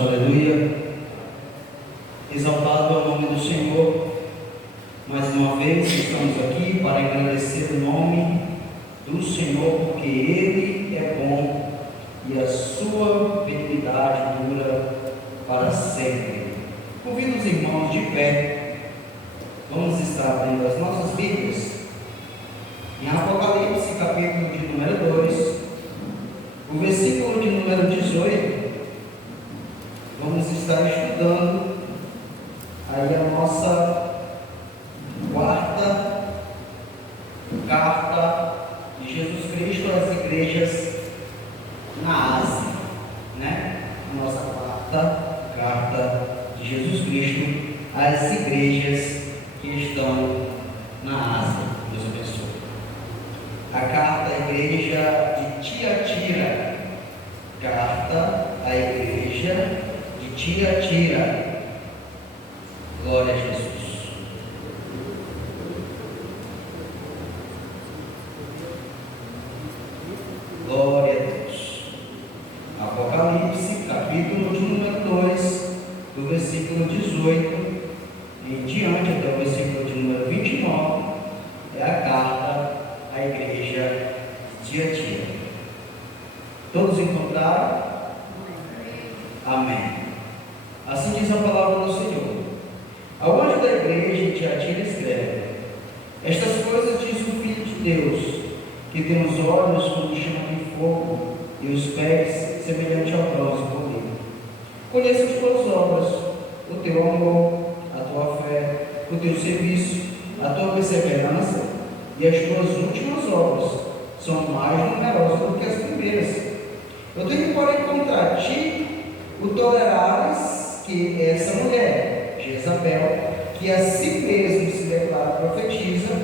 Aleluia. Exaltado é o nome do Senhor. Mais uma vez estamos aqui para agradecer o nome do Senhor, porque Ele é bom e a sua benignidade dura para sempre. Convido os irmãos de pé. Vamos estar abrindo as nossas Bíblias em Apocalipse, capítulo de número 2, o versículo de número 18. Vamos estar estudando aí a nossa quarta carta de Jesus Cristo às igrejas na Ásia, né? A nossa quarta carta de Jesus Cristo às igrejas que estão na Ásia. Deus abençoe. A carta à igreja de Tiatira. Carta à igreja de Tiatira. Glória a Jesus. Glória a Deus. Apocalipse, capítulo de número 2, do versículo 18 em diante até o versículo de número 29, é a carta à igreja de Tiatira. Todos encontraram? Amém. Assim diz a palavra do Senhor. Ao anjo da igreja de Tiatira escreve: estas coisas diz o Filho de Deus, que tem os olhos como chama de fogo e os pés semelhante ao bronze polido. Conheço as tuas obras, o teu amor, a tua fé, o teu serviço, a tua perseverança e as tuas últimas obras são mais numerosas do que as primeiras. Eu tenho, porém, contra ti o tolerares que essa mulher, Jezabel, que a si mesmo se declara profetiza,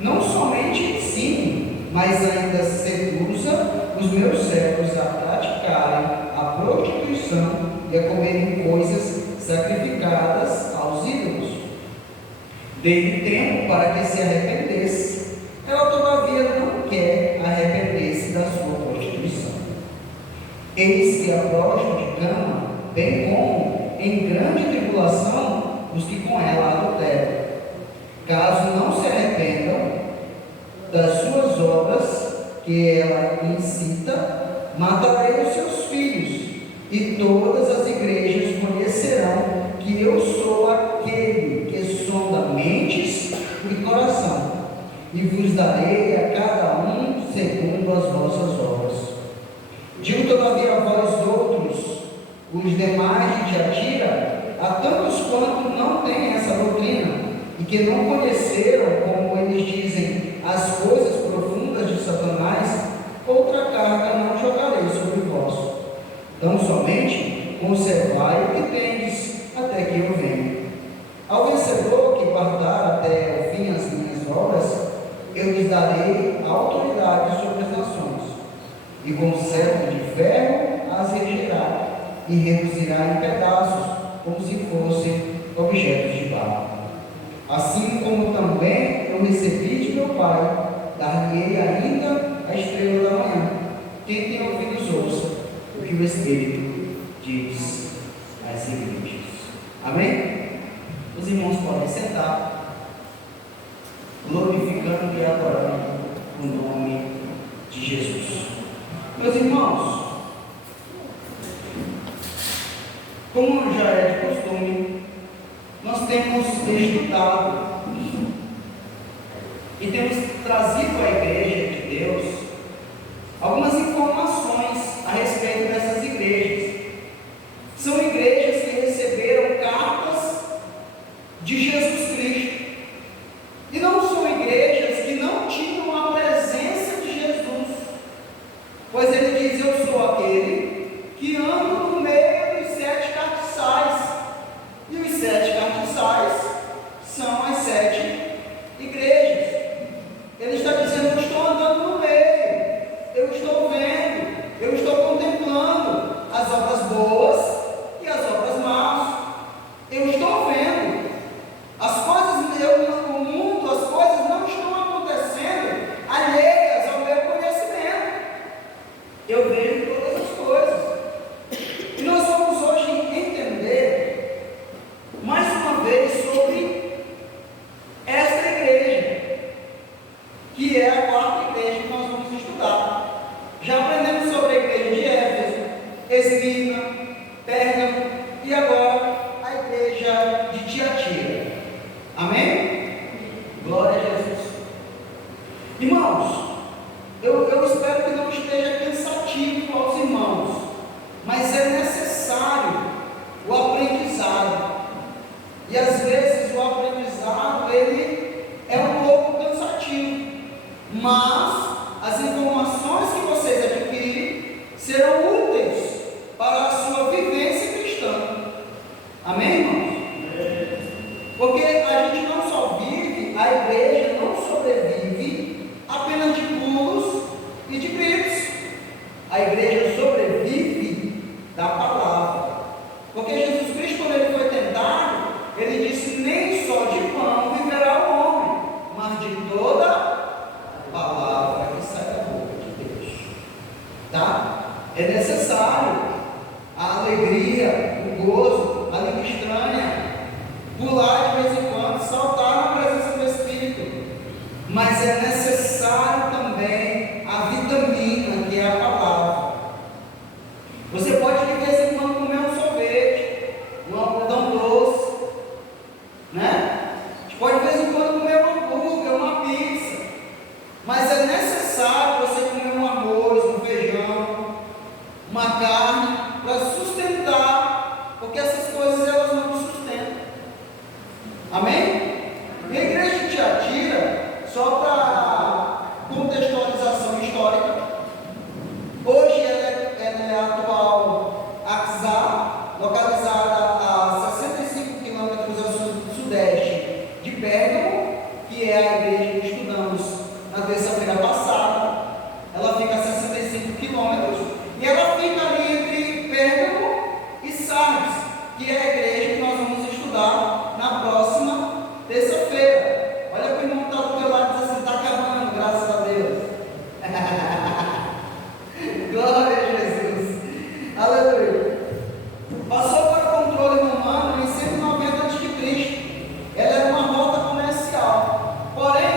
não somente ensine, mas ainda seduza os meus servos a praticarem a prostituição e a comerem coisas sacrificadas aos ídolos. Dei-lhe tempo para que se arrependesse. Ela, todavia, não quer arrepender-se da sua prostituição. Eis que apróstimo de cama, bem como em grande tribulação os que com ela adulteram. Caso não se arrependam das suas obras que ela incita, matarei os seus filhos, e todas as igrejas conhecerão que eu sou aquele que sonda mentes e coração, e vos darei a cada um segundo as vossas obras. Digo todavia a vós outros, os demais de Tiatira, a tantos quanto não têm essa doutrina, e que não conheceram, como eles dizem, as coisas profundas de Satanás, outra carga não jogarei sobre vós. Tão somente conservai o que tendes, até que eu venha. Ao vencedor que guardar até o fim as minhas obras, eu lhes darei autoridade sobre as nações, e com cetro de ferro as regerá, e reduzirá em pedaços, como se fossem objetos de barro. Assim como também eu recebi de meu Pai, dar-lhe-ei ainda a estrela da manhã. Quem tem ouvidos, ouça o que o Espírito diz às igrejas. Amém? Os irmãos podem sentar, glorificando e adorando o nome de Jesus. Meus irmãos, como já é de costume, nós temos estudado e temos trazido à igreja de Deus algumas informações a respeito dessas igrejas. São igrejas que receberam cartas de Jesus Cristo, e não são igrejas que não tinham a presença de Jesus, pois ele diz: eu sou aquele que ando no meio dos 7 castiçais, e os 7 castiçais são as 7 igrejas. Ele está dizendo: eu estou andando no meio, eu estou vendo, Irmãos, eu espero que não esteja cansativo aos irmãos, mas é necessário o aprendizado. E às vezes o aprendizado ele é um pouco cansativo, mas as informações que vocês adquirem serão úteis para a sua vivência cristã. Amém, irmãos? Porque a gente não só vive, a igreja não sobrevive apenas de pulos e de gritos. A igreja sobrevive da palavra. Porque Jesus Cristo, quando ele foi tentado, ele disse: nem só de pão viverá o homem, mas de toda palavra que sai da boca de Deus. Tá? É necessário a alegria, o gozo, a língua estranha, pular de vez em quando, saltar na presença do Espírito. Mas é necessário também a vitamina, que é a palavra. Você pode de vez em quando comer um sorvete, um algodão doce, né? Você pode de vez em quando comer um hambúrguer, uma pizza. Mas é necessário você comer um arroz, um feijão, uma carne, para sustentar, porque essas coisas elas não nos sustentam. Amém? E a igreja de Tiatira, só para contextualização histórica, hoje ela é a atual Axá, localizada a 65 quilômetros ao sudeste de Pérgamo, que é a igreja que estudamos na terça-feira passada. Ela fica a 65 quilômetros e ela fica ali entre Pérgamo e Sardes, que é a igreja que nós vamos estudar na próxima terça-feira. Olha para o irmão que está do teu lado e diz assim: está acabando, graças a Deus. Glória a Jesus. Aleluia. Passou para o controle romano em 190 a.C. Ela era uma rota comercial. Porém,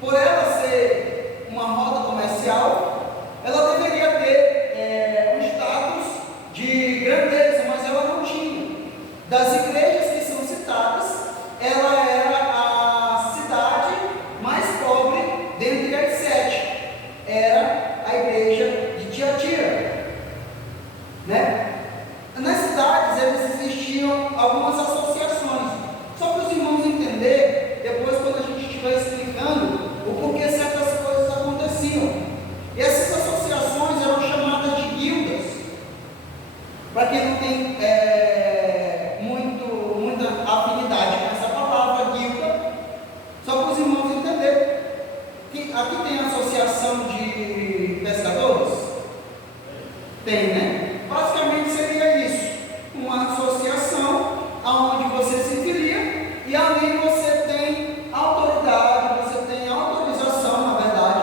por ela ser uma rota comercial, ela deveria ter um status de grandeza, mas ela não tinha. Das igrejas que são citadas, ela era a cidade mais pobre dentre as 7. Era a igreja de Tiatira, né? Nas cidades existiam algumas associações, só para os irmãos entenderem, depois quando a gente estiver explicando o porquê certas coisas aconteciam. E essas associações eram chamadas de guildas. Para quem não tem muita afinidade com essa palavra, guilda, só para os irmãos entenderem, que aqui tem a associação de pescadores? Tem, né? Basicamente seria isso, uma associação onde você se filia e ali você tem autoridade, você tem autorização, na verdade,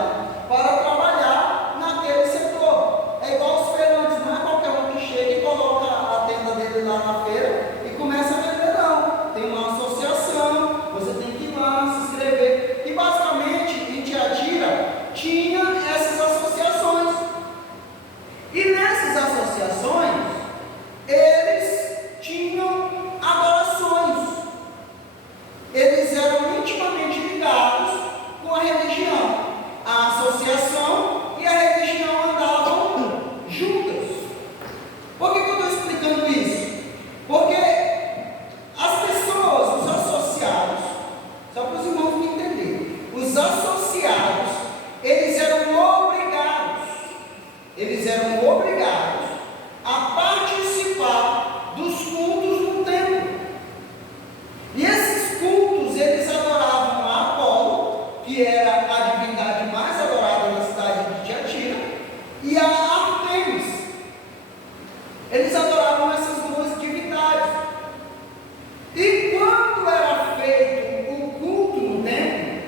para trabalhar naquele setor. É igual os feirantes, não é qualquer um que chega e coloca a tenda dele lá na feira e começa a vender, não. Tem uma associação, você tem que ir lá, se inscrever. E basicamente em Tiatira tinha essas associações. E nessas associações, eles tinham adorações. Eles eram intimamente ligados com a religião. A associação e a religião andavam juntas. Por que eu estou explicando isso? Porque as pessoas, os associados, só para os irmãos me entenderem, os associados, eles eram obrigados a participar dos cultos no templo. E esses cultos, eles adoravam a Apolo, que era a divindade mais adorada na cidade de Tiatira, e a Artemis. Eles adoravam essas duas divindades. E quando era feito o culto no templo,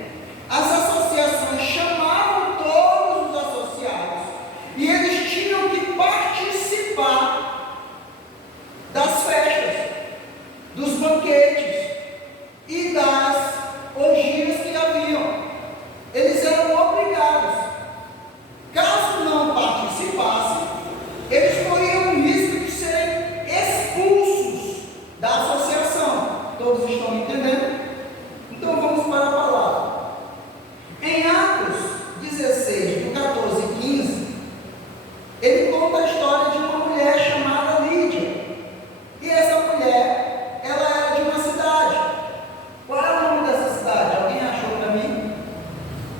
as associações chamavam todos os associados e eles tinham que participar das festas, dos banquetes e das orgias que haviam. Eles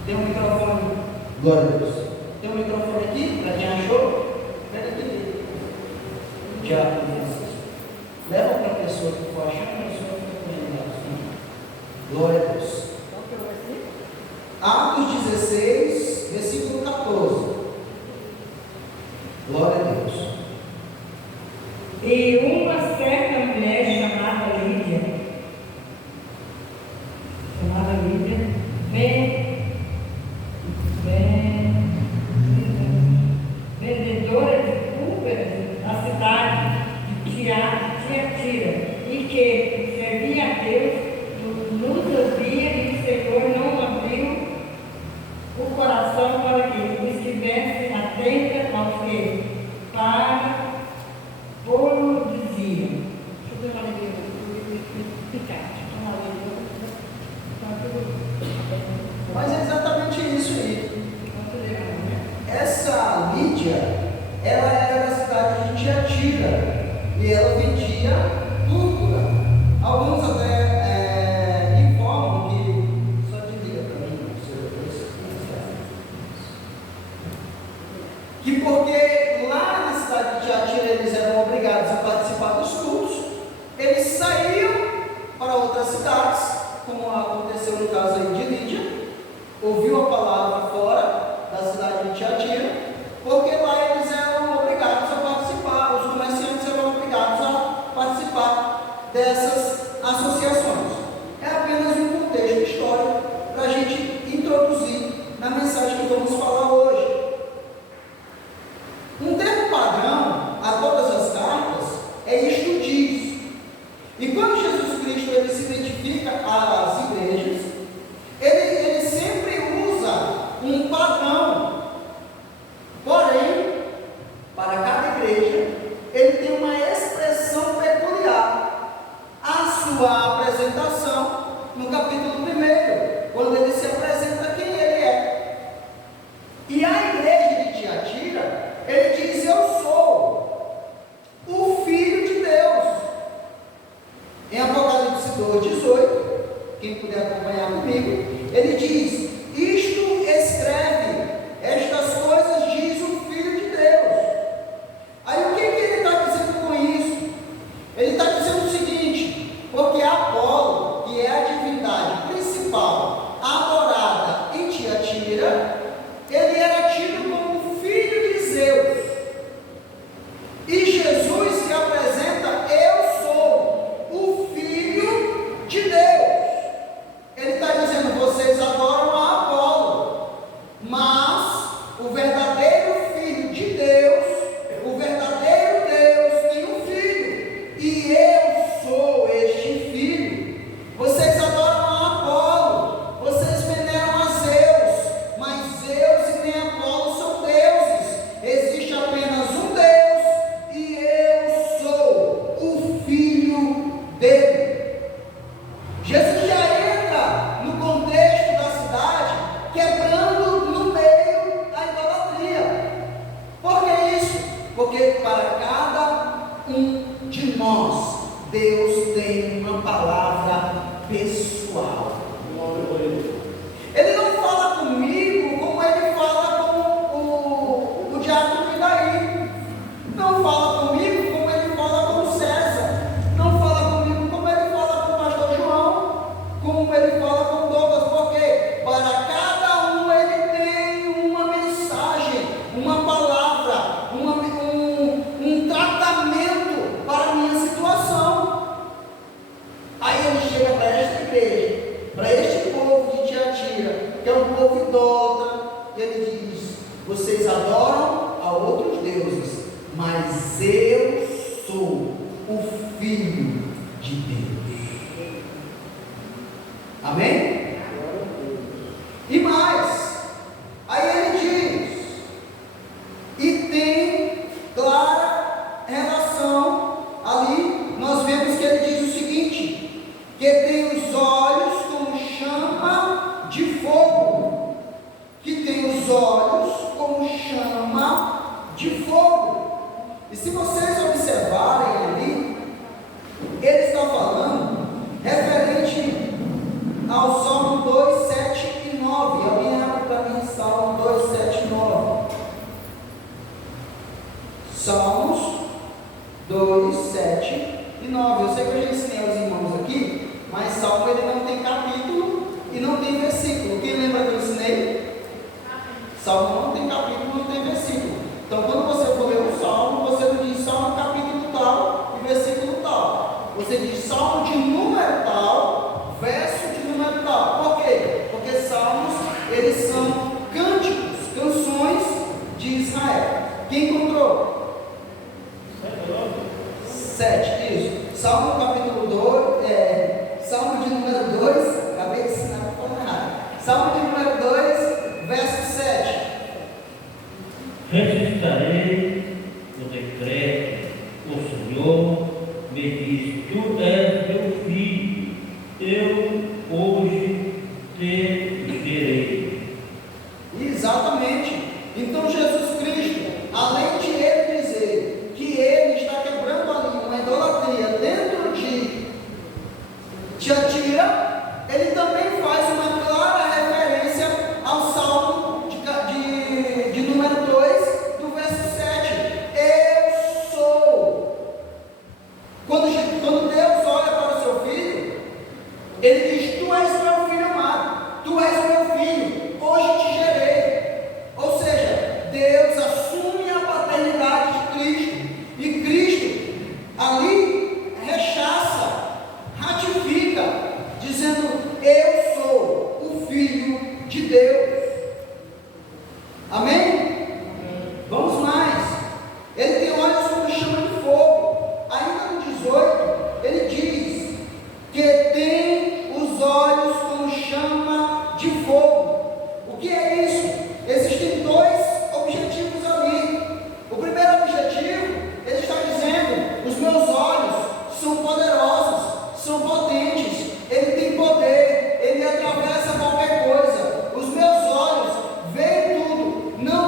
Tem um microfone, glória a Deus. Tem um microfone aqui, para quem achou? Pega aqui. Já. Leva para a pessoa que for achar, a pessoa fica com ele lá. Glória a Deus. Atos 16, versículo 14. Glória a Deus. E uma certa mulher chamada Lídia, vendedora de púlpitos na cidade de Tiatira, e que servia a Deus, nos ouvia, e o Senhor não abriu o coração para que estivesse atenta ao que para por dizia. Mas é exatamente isso aí. Essa Lídia, ela era da cidade de Tiatira e ela vendia púrpura. Alguns até informam que, só diga para mim, que porque lá na cidade de Tiatira eles eram obrigados a participar dos cultos, eles saíam para outras cidades, como aconteceu no caso aí de Lídia, ouviu a palavra fora da cidade de Tiatira, porque lá eles eram obrigados a participar, os comerciantes eram obrigados a participar dessas associações. É apenas um contexto histórico para a gente introduzir na mensagem que vamos falar hoje. Um termo padrão a todas as cartas é isto diz. E quando Jesus Cristo ele se identifica às igrejas, ele sempre usa um padrão. Porém, para cada igreja, ele tem uma expressão peculiar. A sua apresentação, no capítulo 1, quando ele se apresenta quem ele é. E a igreja de Tiatira, ele diz: eu sou o Filho de Deus. Em Apocalipse 2:18, quem puder acompanhar comigo, ele diz: isto escreve, estas coisas diz o Filho de Deus. Aí o que ele está dizendo com isso? Ele está dizendo o seguinte: porque Apolo, que é a divindade principal adorada em Tiatira, ele era tido como filho de Zeus. E Jesus se apresenta: eu sou o Filho de Deus. Ele está dizendo: vocês adoram a Apolo, mas o verdadeiro Filho de Deus, o verdadeiro Deus tem um filho, e eu sou este filho. Vocês adoram a Apolo, vocês veneram a Zeus, mas Zeus e nem Apolo são deuses. Existe apenas um Deus, e eu sou o filho dele. Jesus já entra no contexto da cidade, quebrando no meio a idolatria. Por que isso? Porque para cada um de nós, Deus tem uma palavra pessoal. Ele não fala comigo como ele fala com o diácono Idaí. Não fala comigo como ele fala com César. Não fala comigo como ele fala com o pastor João, como ele fala com Douglas. Porque para cada um ele tem uma mensagem, uma palavra, um tratamento para a minha situação. Aí ele chega para esta igreja, para este povo de Tiatira, que é um povo idólatra, e ele diz: vocês adoram a outros deuses, mas eu sou o Filho de Deus. Amém? E mais, aí ele diz, e tem clara relação ali, nós vemos que ele diz o seguinte: que tem os olhos como chama de fogo, que tem os olhos como chama de fogo. E se vocês observarem ali, ele está falando referente ao Salmo 2, 7 e 9. Alguém abre Salmos 2, 7 e 9. Eu sei que eu já ensinei aos irmãos aqui, mas Salmo ele não tem capítulo e não tem versículo. Quem lembra que eu ensinei? Salmo não tem capítulo, não tem versículo. Então, quando você for ler um salmo, você não diz Salmo capítulo tal e versículo tal. Você diz Salmo de número tal, verso de número tal. Por quê? Porque salmos, eles são cânticos, canções de Israel. Quem encontrou? 7, isso. Salmo capítulo 2, Salmo de número 2, acabei de ensinar para falar errado. Salmo de número 2, verso 7. Registrarei o decreto, o Senhor me diz, tu és meu filho, eu hoje te gerei. Exatamente. Então Jesus Cristo, além de ele dizer que ele está quebrando ali uma idolatria dentro de Tiatira, ele também faz uma clara referência ao Salmo de número 2, do verso 7. Eu sou. Quando Deus olha para o seu filho, ele diz, tu és meu filho amado, tu és meu filho, hoje te gerei. Ou seja, Deus assume a paternidade de Cristo, e Cristo ali rechaça, ratifica, dizendo, eu sou o Filho de Deus. Amém? Vamos mais. Ele tem olhos como chama de fogo. Ainda no 18, ele diz que tem os olhos como chama de fogo. O que é isso? Existem dois objetivos ali. O primeiro objetivo, ele está dizendo, os meus olhos são poderosos, são potentes, ele tem poder, ele atravessa qualquer coisa. Os meus olhos veem tudo, não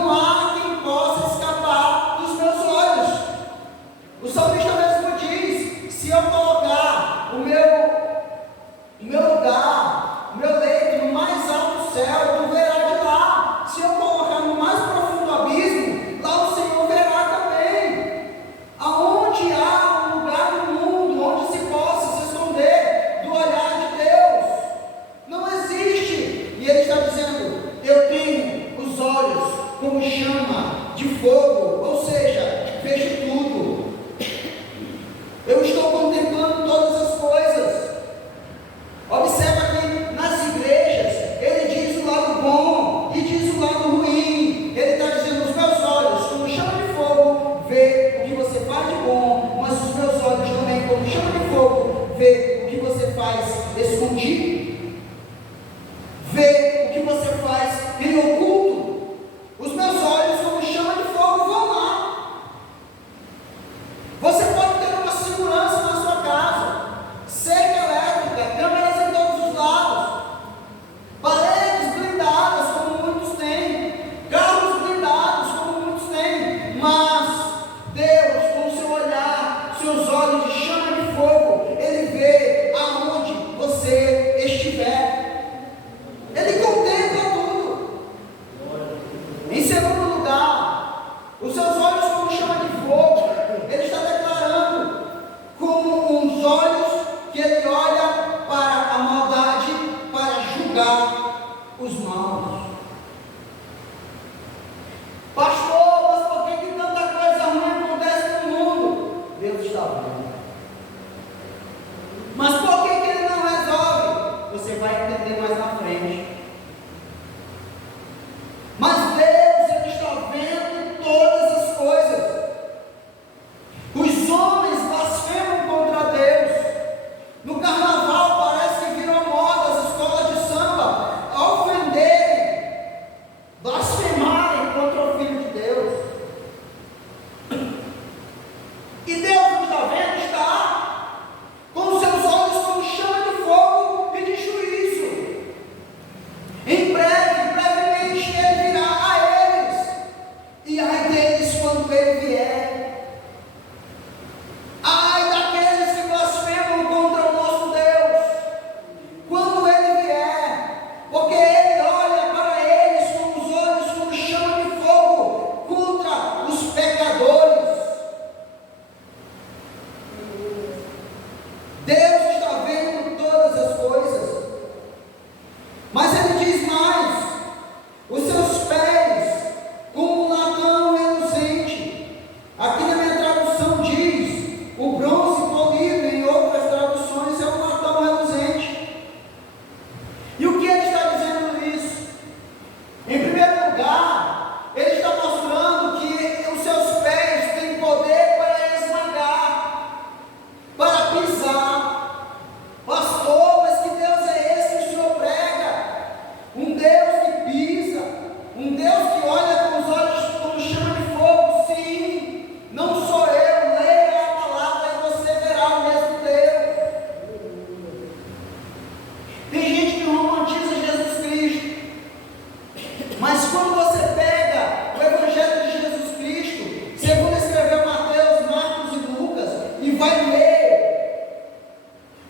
Mas quando você pega o Evangelho de Jesus Cristo, segundo escreveu Mateus, Marcos e Lucas, e vai ler,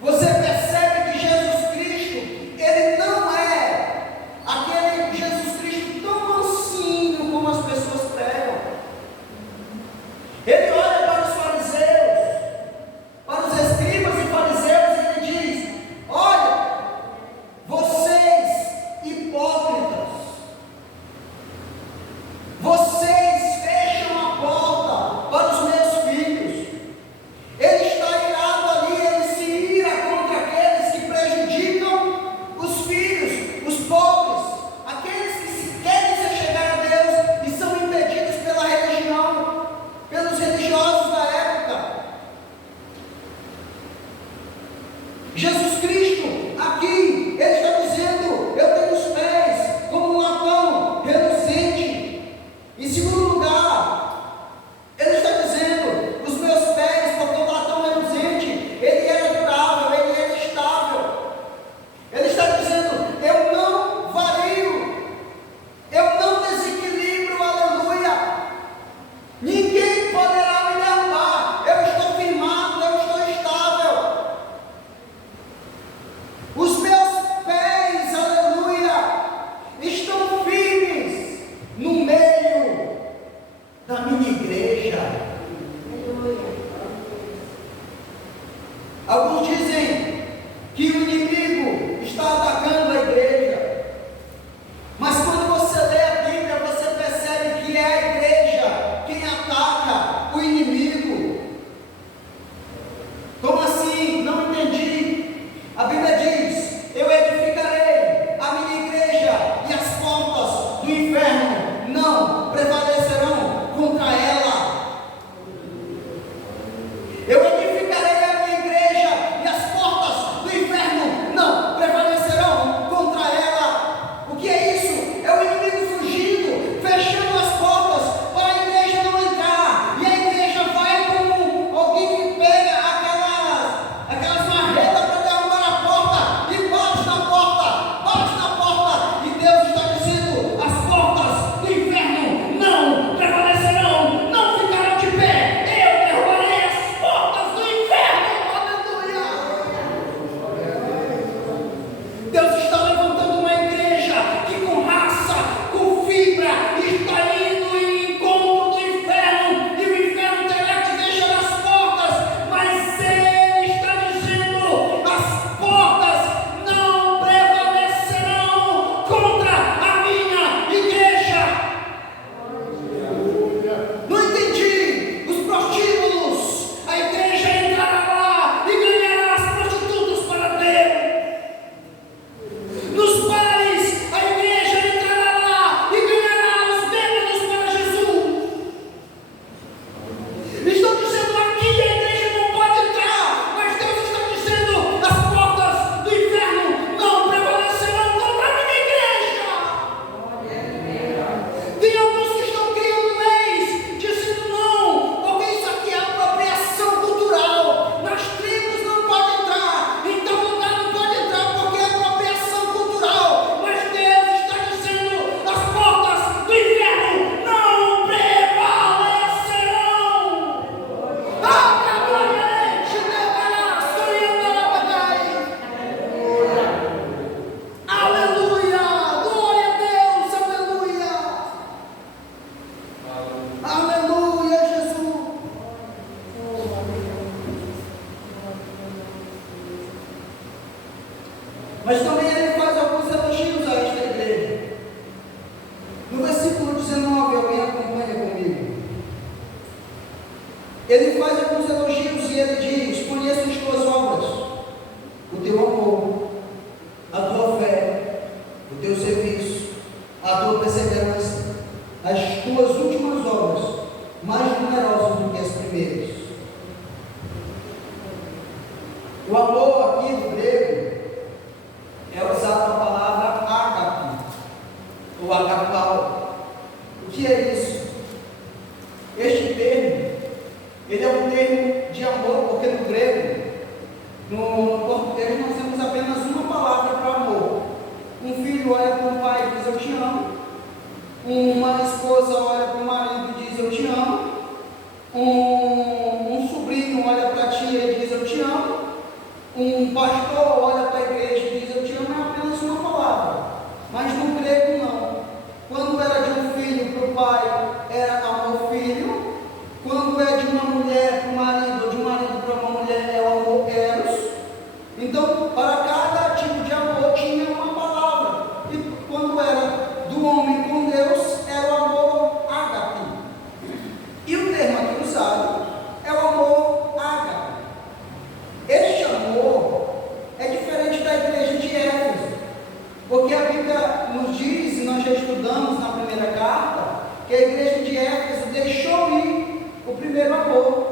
você percebe que Jesus Cristo, ele não é aquele Jesus Cristo tão mansinho como as pessoas pregam. Ele olha para os fariseus, para os escribas e fariseus, e ele diz: olha, vocês hipócritas, vocês fecham a porta para os meus filhos. Ele está irado ali, ele se ira contra aqueles que prejudicam os filhos, os pobres, aqueles que querem se chegar a Deus e são impedidos pela religião, pelos religiosos da época. Jesus Cristo, aqui, ele está dizendo: eu tenho os pés como um latão reluzente. Em segundo lugar, ele está dizendo: os meus pés, porque o latão reluzente, ele era durável, ele era estável. Ele está dizendo: eu não vario, eu não desequilibro, aleluia. Ninguém poderá me derrubar, eu estou firmado, eu estou estável. Os meus pés, aleluia, estão firmes no meio da minha igreja. Alguns dizem que o inimigo está atacando a igreja, mas quando você lê a Bíblia, você percebe que é a igreja quem ataca o inimigo. Como assim? Não entendi. A Bíblia diz: eu edificarei a minha igreja e as portas do inferno não prevalecerão contra ela. Eu edificarei a minha igreja e as portas do inferno não prevalecerão contra ela. O que é isso? É o inimigo fugindo, fechando as portas para a igreja não entrar. E a igreja vai como alguém que pega aquelas marretas para derrubar a porta e bate na porta. E Deus está dizendo: as portas do inferno não prevalecerão, não ficarão de pé. Eu derrubarei as portas do inferno. Aleluia! Deus está levantando uma igreja que com raça, com fibra, está indo em encontro do inferno, e o inferno terá que deixar as portas, mas Ele está dizendo: as portas não prevalecerão contra a minha igreja. Não entendi. Os prostíbulos, a igreja entrará lá e ganhará as prostitutas para Deus. Nos bares, a igreja entrará lá e ganhará os bêbados para Jesus. Estou dizendo aqui, a igreja não pode entrar, mas Deus está dizendo: as portas do inferno não prevalecerão contra a minha igreja. Tem alguns que estão criando leis, dizendo: não, porque isso aqui é apropriação cultural, nas tribos não pode entrar, em tal lugar não pode entrar, porque é apropriação cultural. Mas Deus está dizendo: as portas do inferno não prevalecerão. Aleluia, glória a Deus, aleluia, aleluia, Jesus. Mas também ele faz alguns elogios a esta igreja. No versículo 19, alguém acompanha comigo. Ele faz alguns elogios e ele diz: conheço as tuas obras, o teu amor, a tua fé, o teu serviço, a tua perseverança, as tuas últimas obras, mais numerosas do que as primeiras. O amor aqui no grego é usado a palavra ágape, ou agapau. O que é isso? Este termo, ele é um termo de amor, porque no grego, no português, nós temos apenas uma palavra para amor. Um filho olha para o pai e diz: eu te amo. Uma esposa olha para o marido e diz eu te amo. Um sobrinho olha para a tia e diz eu te amo. Um pastor olha para a igreja e diz eu te amo, é apenas uma palavra. Mas no grego não. Quando era de um filho para o pai, era amor filho. Quando é de uma mulher para o marido, ou de um marido para uma mulher, é o amor eros. Então, para cada tipo de amor tinha uma palavra. E quando era do homem com Deus, era o amor ágape. E o termo aqui usado é o amor ágape. Este amor é diferente da igreja de Éfeso, porque a Bíblia nos diz, e nós já estudamos na primeira carta, que a igreja de Éfeso deixou ir o primeiro amor.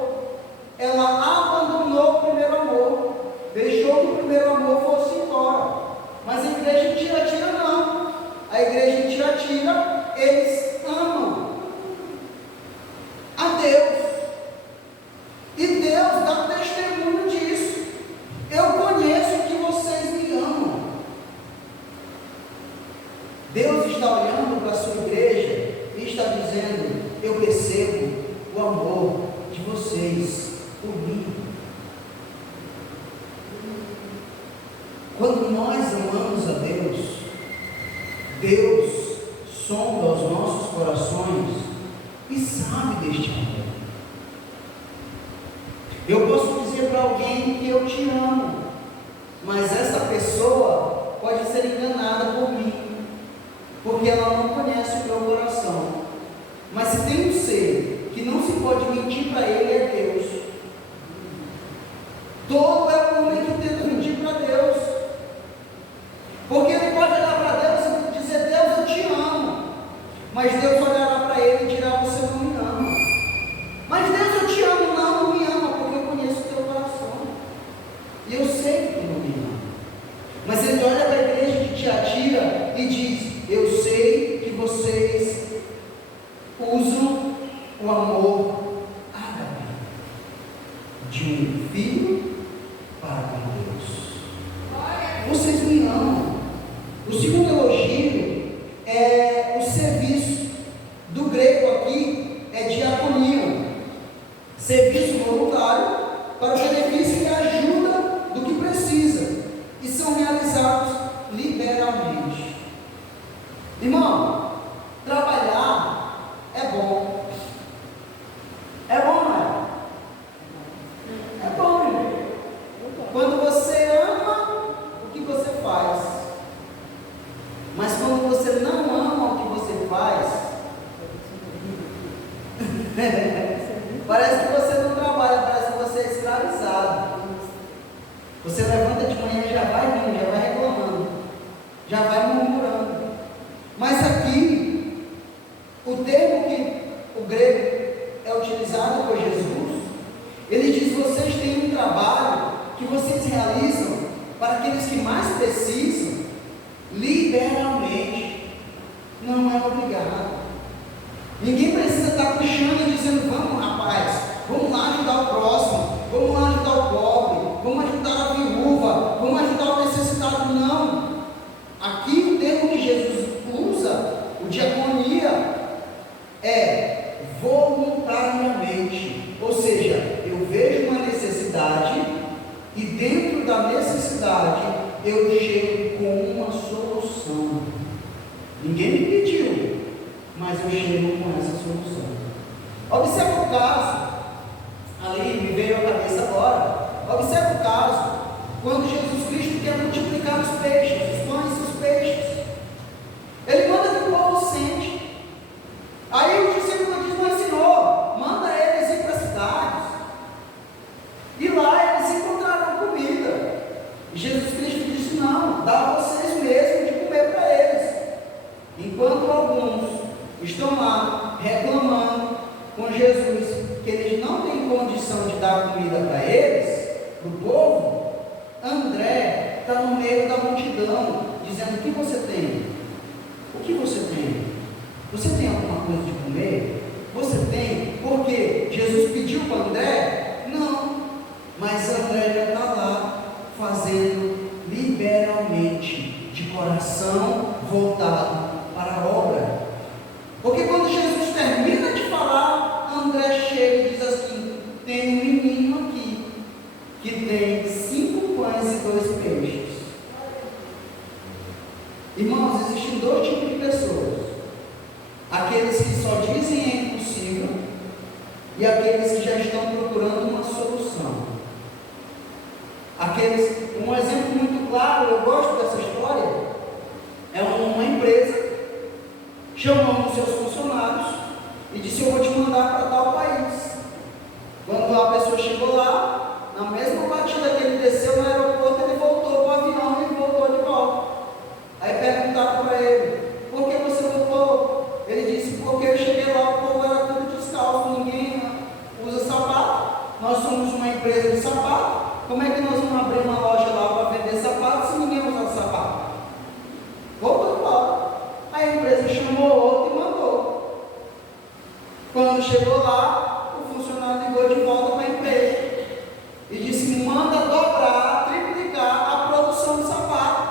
Ela abandonou o primeiro amor, deixou que o primeiro amor fosse embora. Mas a igreja de Tiatira não. A igreja de Tiatira, eles amam a Deus. E Deus dá testemunho disso. Eu conheço que vocês me amam. Deus está olhando para a sua igreja e está dizendo: eu percebo o amor de vocês por mim. Quando nós amamos a Deus, Deus sonda os nossos corações e sabe deste amor. Eu posso dizer para alguém que eu te amo, mas essa pessoa pode ser enganada por mim, porque ela não conhece o meu coração. Mas se tem um ser que não se pode mentir para ele, é Deus. Todo é o homem que tenta mentir para Deus, porque ele pode olhar para Deus e dizer: Deus, eu te amo, mas Deus olhará para ele e dirá: você não me ama. Mas Deus, eu te amo, não me ama, porque eu conheço o teu coração e eu sei que tu não me ama. Mas ele olha para a igreja de Tiatira e diz: eu sei que vocês usam o amor ágape de um filho para com Deus. Vocês me amam. O segundo elogio é o serviço. Do grego aqui é diaconia, serviço voluntário para o benefício e ajuda do que precisa, e são realizados liberalmente. Irmão, trabalhar é bom. É bom, não é? É bom, irmão. Quando você ama o que você faz, mas quando você não ama o que você faz, parece que você não trabalha, parece que você é escravizado. Você levanta de manhã e já vai vindo, já vai reclamando, já vai murmurando. Mas aqui, o termo que o grego é utilizado por Jesus, ele diz: vocês têm um trabalho que vocês realizam para aqueles que mais precisam, liberalmente, não é obrigado. Ninguém precisa estar puxando e dizendo: vamos, rapaz, vamos lá ajudar o próximo, vamos lá ajudar o pobre, vamos ajudar a viúva, vamos ajudar o necessitado. Não. Aqui o termo que Jesus usa, o diaconia, é voluntariamente. Ou seja, eu vejo uma necessidade e dentro da necessidade eu chego com uma solução. Ninguém me pediu, mas eu chego com essa solução. Observe o caso, ali me veio à cabeça agora. Observe o caso, quando Jesus Cristo quer multiplicar os peixes, os pães e os peixes. Ele manda que o povo sente. Aí o discípulo diz: mas Senhor, manda eles ir para as cidades, e lá eles encontrarão comida. E Jesus Cristo disse: não, dá a vocês mesmos de comer para eles. Enquanto alguns estão lá reclamando com Jesus que eles não têm condição de dar comida para eles, para o povo, André está no meio da multidão, dizendo: o que você tem? O que você tem? Você tem alguma coisa de comer? Você tem? Porque Jesus pediu para André? Não. Mas André já está lá fazendo liberalmente, de coração voltado para a obra. aqueles que só dizem é impossível e aqueles que já estão procurando uma solução. Um exemplo muito claro, eu gosto dessa história, é uma empresa chamando os seus funcionários e disse: eu vou te mandar para tal país. Quando a pessoa chegou lá, na mesma batida que ele desceu no aeroporto, ele voltou para o avião e voltou de volta. Aí perguntaram para ele: por que você voltou? Ele disse: porque eu cheguei lá, o povo era tudo descalço, ninguém usa sapato, nós somos uma empresa de sapato, como é que nós vamos abrir uma loja lá para vender sapato se ninguém usa sapato? Voltou embora. Aí a empresa chamou outro e mandou. Quando chegou lá, o funcionário ligou de volta para a empresa e disse: manda dobrar, triplicar a produção de sapato.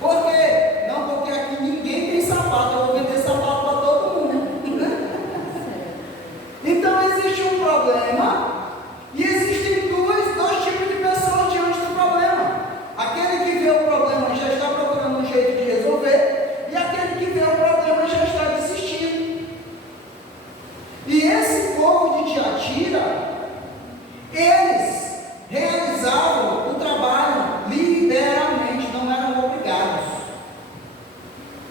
Por quê? Não, porque aqui ninguém tem sapato, eu vou vender sapato para todo mundo. Então existe um problema e existem dois tipos de pessoas diante do problema. Aquele que vê o problema e já está procurando um jeito de resolver, e aquele que vê o problema e já está desistindo. E esse povo de Tiatira, eles realizavam o trabalho liberalmente, não eram obrigados.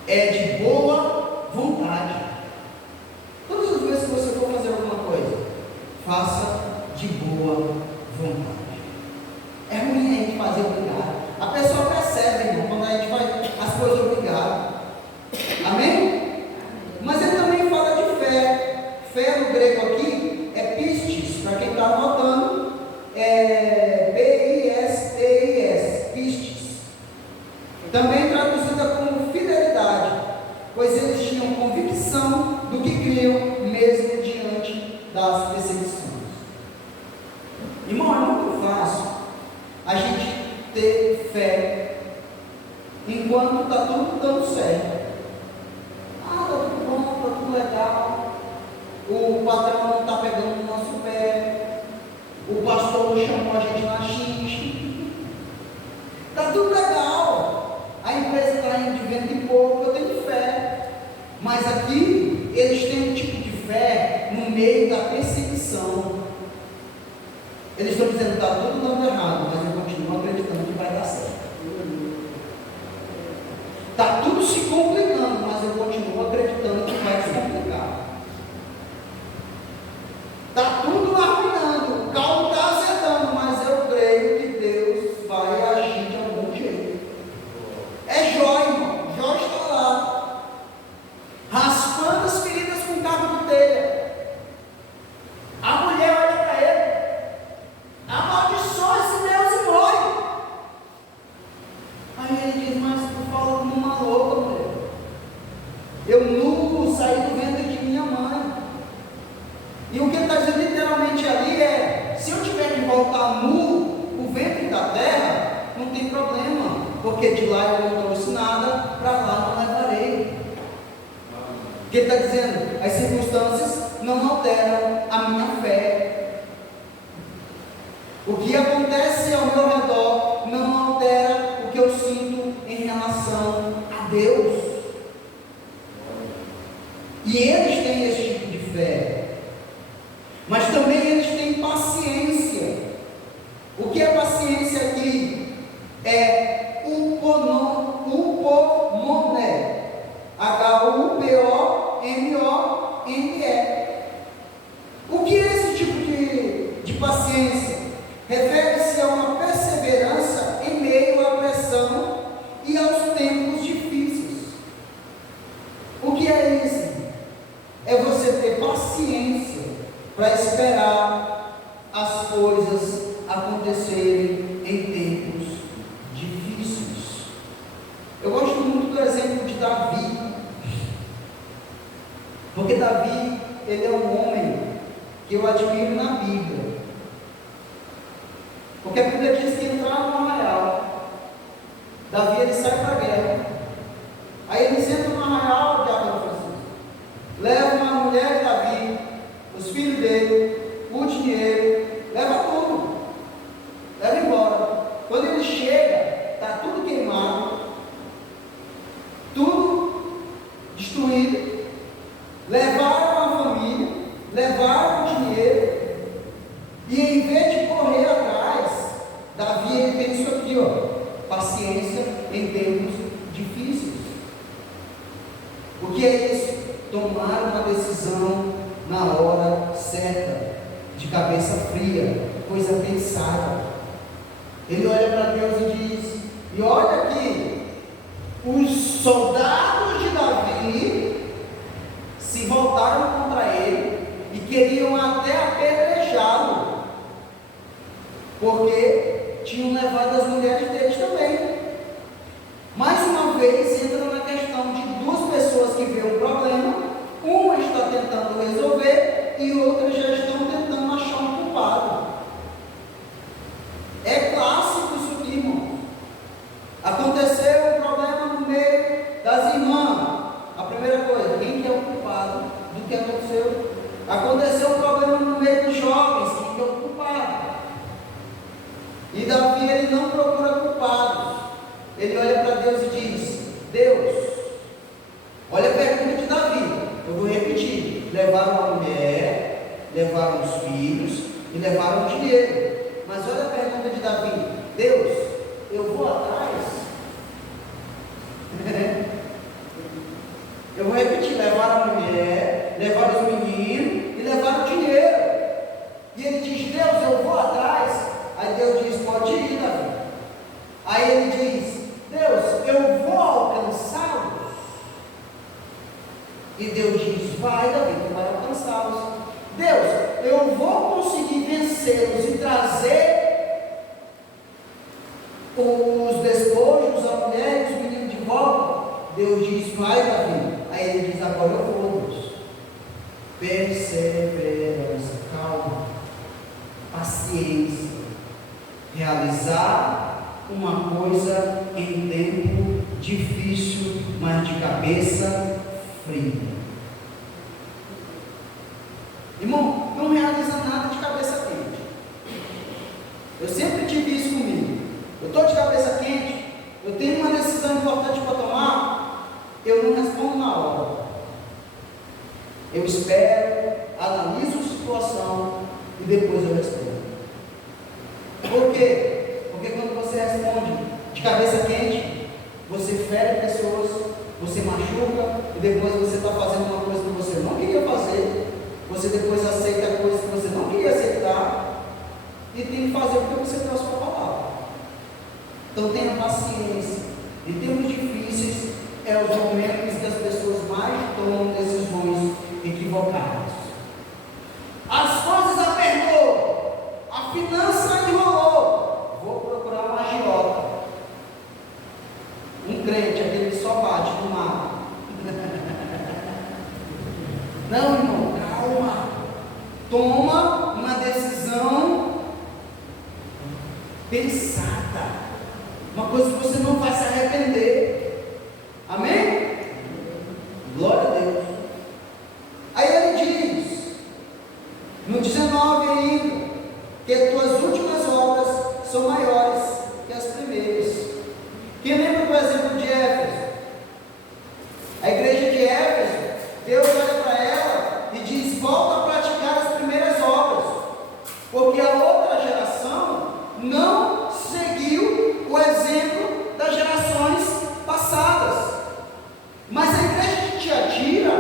É de boa vontade. Todas as vezes que você for fazer alguma coisa, faça de boa vontade. É ruim a gente fazer obrigado. A pessoa percebe, irmão, quando a gente faz as coisas obrigado. Amém? Mas ele também fala de fé. Fé no grego aqui é pistis, para quem está anotando, é P-I-S-T-I-S, pistis. Também traduzida como fidelidade, pois eles tinham convicção do que criam, mesmo diante das perseguições. Irmão, é muito fácil a gente ter fé enquanto está tudo dando certo. Está tudo bom, está tudo legal. O patrão não está pegando no nosso pé. O pastor chamou a gente na xixi. Está tudo legal. A empresa está indo de vento em pouco, eu tenho fé. Mas aqui eles têm um tipo de fé no meio da perseguição. Eles estão dizendo: está tudo dando errado, mas eu continuo acreditando que vai dar certo. Está tudo se complicando, mas eu continuo acreditando que vai se complicar. Está tudo arruinando, o caldo está azedando, mas eu creio que Deus vai agir de algum jeito. É Jó, irmão. Jó está lá, raspando as feridas com cabo de telha. A mulher olha para ele: amaldiçoa esse Deus e morre. Aí ele diz: mas tu fala como uma louca, mulher. Eu nu saí do ventre de minha mãe. E o que ele está dizendo literalmente ali é: se eu tiver que voltar nu o ventre da terra, não tem problema, porque de lá eu não trouxe nada, para lá não levarei. O que ele está dizendo? As circunstâncias não alteram a minha fé. O que acontece ao meu redor não altera o que eu sinto em relação a Deus. E eles têm esse tipo de fé. Mas também eles têm paciência. O que é paciência aqui? É upomoné. H-U-P-O-M-O-N-E. O que é esse tipo de paciência? Refere-se a uma perseverança em meio à pressão e aos tempos difíceis. O que é isso? É você ter paciência para esperar as coisas acontecerem em tempos difíceis. Eu gosto muito do exemplo de Davi, porque Davi, ele é um homem que eu admiro na Bíblia, porque a Bíblia diz que entrava no arraial, Davi ele sai para a guerra, aí eles entram no arraial de Diácono Francisco, levam a mulher de Davi, os filhos dele, o dinheiro, leva tudo, leva embora. Quando ele chega, está tudo queimado, tudo destruído. instituído, levaram a família, levaram o dinheiro, e em vez de correr atrás, Davi ele tem isso aqui, ó, paciência em tempos difíceis. O que é isso? Tomar uma decisão na hora certa, de cabeça fria, coisa pensada. Ele olha para Deus e diz, e olha aqui, os soldados de Davi se voltaram contra ele e queriam até apedrejá-lo, porque tinham levado as mulheres deles também. Mais uma vez entra na questão de duas pessoas que veem um problema, uma está tentando resolver e outra já estão tentando achar um culpado. É clássico isso aqui, irmão. Aconteceu um problema no meio das irmãs. A primeira coisa, quem que é o culpado do que aconteceu? Aconteceu um problema no meio dos jovens, quem que é o culpado? E Davi ele não procura culpados. Ele olha para Deus e diz, Deus, olha a pergunta de Davi, eu vou repetir, levaram a mulher, levaram os filhos e levaram o dinheiro, mas olha a pergunta de Davi, Deus, eu vou atrás? Eu vou repetir, levaram a mulher, levaram os meninos e levaram o dinheiro, e ele diz, Deus, eu vou atrás. Aí Deus diz, pode ir, Davi. Aí ele diz, Deus, eu vou alcançá-los. E Deus diz, vai, Davi, tu vai alcançá-los. Deus, eu vou conseguir vencê-los e trazer os despojos, a mulher e os meninos de volta. Deus diz, vai, Davi. Aí ele diz, agora eu vou, Deus. Perseverança, calma, paciência. Realizar uma coisa em tempo difícil, mas de cabeça fria. Irmão, não realiza nada de cabeça quente. Eu sempre tive isso comigo. Eu estou de cabeça quente, eu tenho uma decisão importante para tomar, eu não respondo na hora. Eu espero, analiso a situação e depois eu respondo. Por quê? Porque quando você responde de cabeça quente, você fere pessoas, você machuca e depois você está fazendo uma coisa que você não queria fazer, você depois aceita coisas que você não queria aceitar e tem que fazer porque você deu a sua palavra. Então tenha paciência. Em tempos difíceis é os momentos que as pessoas mais tomam decisões equivocadas. As coisas apertou, a finança enrolou, vou procurar um agiota, um crente, aquele que só bate no mar. Não, irmão, calma, toma uma decisão pensada, uma coisa que você não vai se arrepender. Amém? Glória a Deus. Aí ele diz no 19 ainda, que tuas últimas obras são maiores que as primeiras. Quem lembra do exemplo de Éfeso? A igreja de Éfeso, Deus olha para ela e diz, volta a praticar as primeiras obras, porque a outra geração não seguiu o exemplo das gerações passadas. Mas a igreja de Tiatira,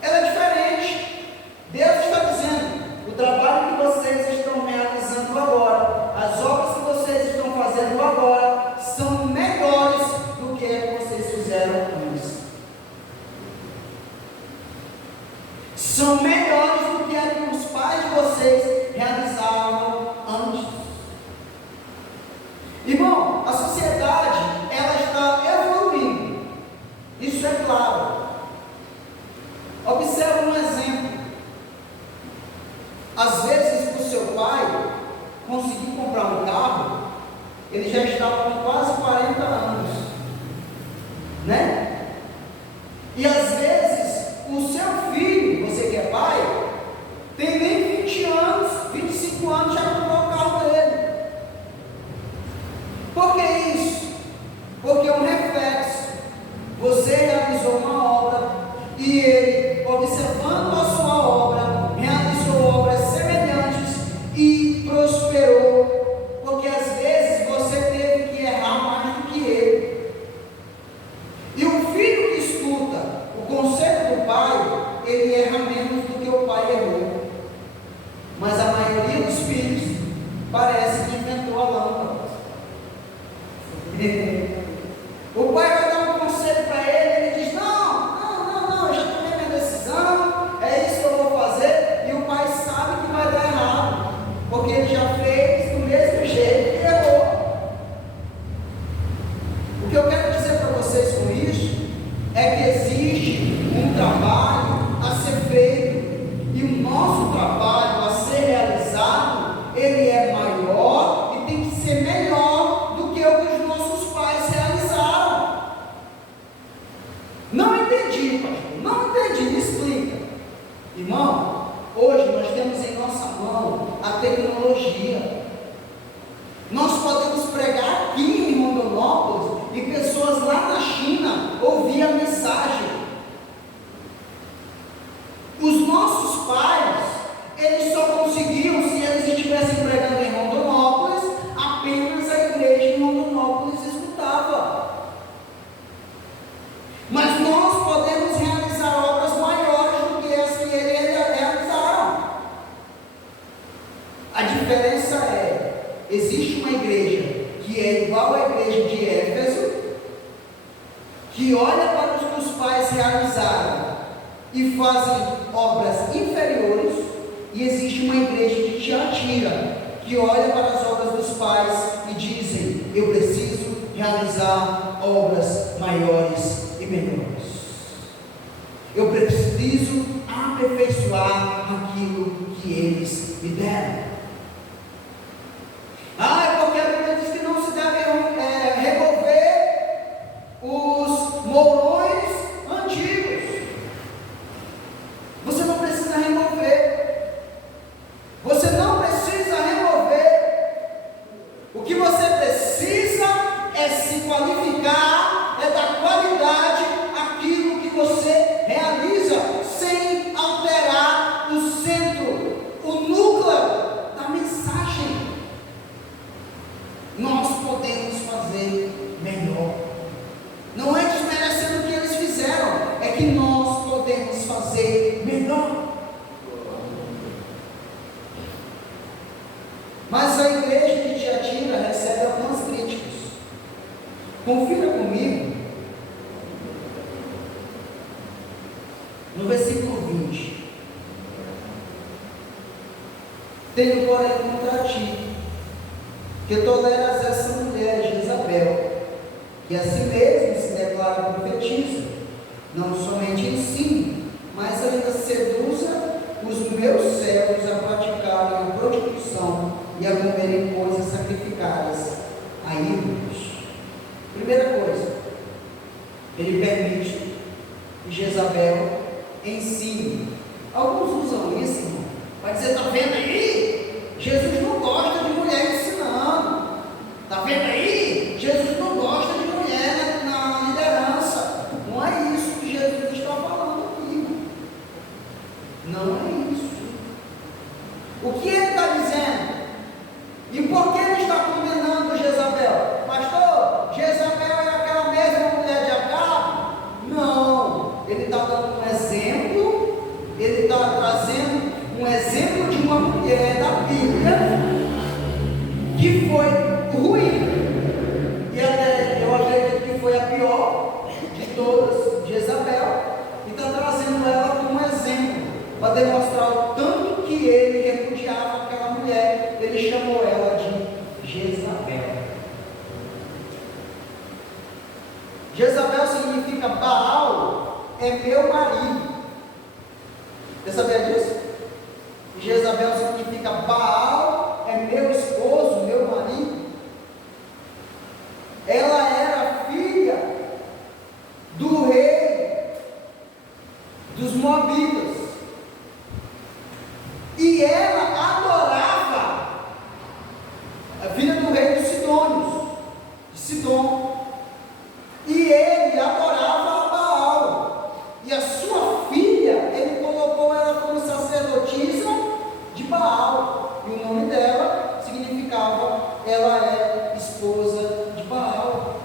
ela é diferente. Deus está dizendo, o trabalho que vocês estão realizando agora, as obras que vocês estão fazendo agora, são melhores do que vocês fizeram antes. São melhores do que os pais de vocês realizavam antes. Irmão, a sociedade, ela está evoluindo. Isso é claro. Observe um exemplo. Às vezes, para o seu pai conseguir comprar um carro, ele já estava com quase 40 anos, né? E às vezes, o seu filho, você que é pai, tem nem 20 anos, 25 anos que ele, observando a sua obra, realizou obras semelhantes e prosperou, porque às vezes você teve que errar mais do que ele. E o filho que escuta o conselho do pai, ele erra menos do que o pai errou. Mas a maioria dos filhos parece que inventou a lâmpada. O pai vai dar um conselho para ele, ele diz: não, eu já tomei minha decisão, é isso que eu vou fazer. E o pai sabe que vai dar errado, porque ele já fez do mesmo jeito e errou. O que eu quero dizer para vocês com isso é que existe um trabalho a ser feito, e o nosso trabalho a ser realizado, ele é maior e tem que ser melhor do que o que os nossos pais realizaram. Não entendi, pastor, não entendi, me explica. Irmão, hoje nós temos em nossa mão a tecnologia. Nós podemos pregar aqui em Rondonópolis e pessoas lá na China ouvir a mensagem. Os nossos pais, eles só conseguiam se eles estivessem pregando em Rondonópolis, apenas a igreja em Rondonópolis escutava. Mas nós podemos realizar obras maiores do que as que eles realizaram. A diferença é, existe uma igreja que é igual à igreja de Éfeso, que olha para os que os pais realizaram e fazem obras inferiores, e existe uma igreja de Tiatira, que olha para as obras dos pais e dizem: eu preciso realizar obras maiores e melhores. Eu preciso aperfeiçoar aquilo que eles me deram. É porque a Bíblia diz que não se deve remover os mourões antigos. Você não precisa remover. Você não precisa remover. O que você precisa é se qualificar, é dar qualidade àquilo que você realiza, sem alterar o centro, o núcleo da mensagem. Nós podemos fazer melhor. Não é desmerecendo o que eles fizeram, é que nós podemos fazer melhor. Mas a igreja de Tiatira recebe algumas críticas. Confira comigo no versículo 20. Tenho, porém, contra ti, que toleras essa mulher, Jezabel, que a si mesma se declara profetiza, não somente ensina, mas ainda seduza os meus servos a praticarem a prostituição e a comerem coisas sacrificadas a ídolos. Primeira coisa, ele permite que Jezabel ensine. Alguns usam isso, irmão, para dizer: está vendo aí? Jesus não gosta de mulher ensinando. Está vendo aí? Jesus não gosta de mulher na liderança. Não é isso que Jesus está falando aqui, irmão. Não é isso. O que ele está dizendo? E por que ele está condenando Jezabel? Pastor, Jezabel é aquela mesma mulher de Acabe? Não. Ele está dando um exemplo. Ele está trazendo um exemplo de uma mulher da Bíblia que foi ruim, e até eu acredito que foi a pior de todas, Jezabel, e está trazendo ela como exemplo, para demonstrar o tanto que ele repudiava aquela mulher. Ele chamou ela de Jezabel. Jezabel significa Baal é meu marido. Você sabia disso? Jezabel significa Baal é meu esposo, meu marido. Ela era filha do rei dos Moabitas, e ela adorava, a filha do rei dos Sidônios, de Sidom, e ele adorava a Baal, e a sua de Baal. E o nome dela significava, ela é esposa de Baal.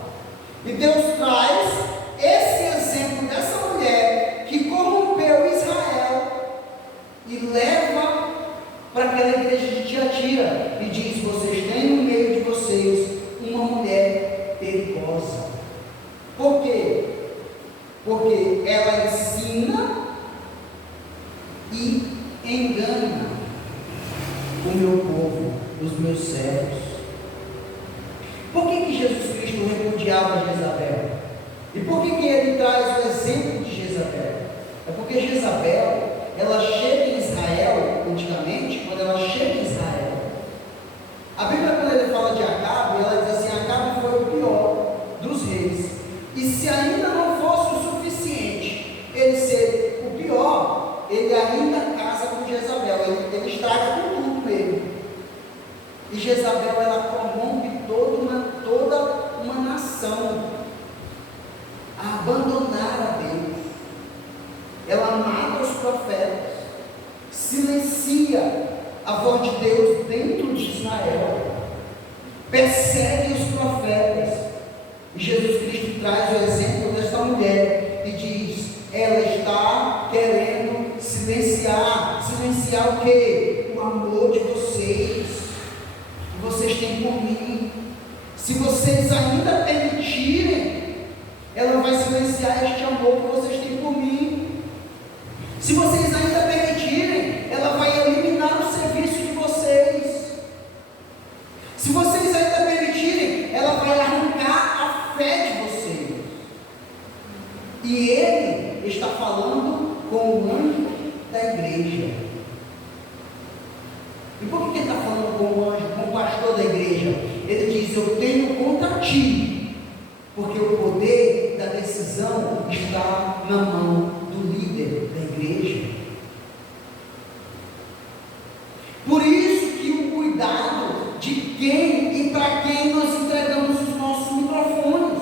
E Deus traz esse exemplo dessa mulher que corrompeu Israel e leva para aquela igreja de Tiatira e diz: vocês têm no meio de vocês uma mulher perigosa. Por quê? Porque ela ensina e engana o meu povo, os meus servos. Por que Jesus Cristo repudiava Jezabel? E por que ele traz o exemplo de Jezabel? É porque Jezabel, ela chega em Israel, antigamente, quando ela chega em Israel, a Bíblia, quando ele fala de Acabe, ela diz assim: Acabe foi o pior dos reis. E se ainda não fosse o suficiente ele ser o pior, ele ainda casa com Jezabel, ele estraga com tudo mesmo. E Jezabel, ela corrompe toda uma nação a abandonar a Deus. Ela mata os profetas, silencia a voz de Deus dentro de Israel, persegue os profetas. E Jesus Cristo traz o exemplo desta mulher e diz: ela está querendo silenciar o quê? O amor de vocês, que vocês têm por mim. Se vocês ainda permitirem, ela vai silenciar este amor que vocês têm por mim. Se vocês ainda permitirem, ela vai eliminar o serviço de vocês. Se vocês ainda permitirem, ela vai arrancar a fé de vocês. E ele está falando com o anjo da igreja. E por que ele está falando com o anjo, com o pastor da igreja? Ele diz: eu tenho contra ti, porque o poder da decisão está na mão do líder da igreja. Por isso que o cuidado de quem e para quem nós entregamos os nossos microfones.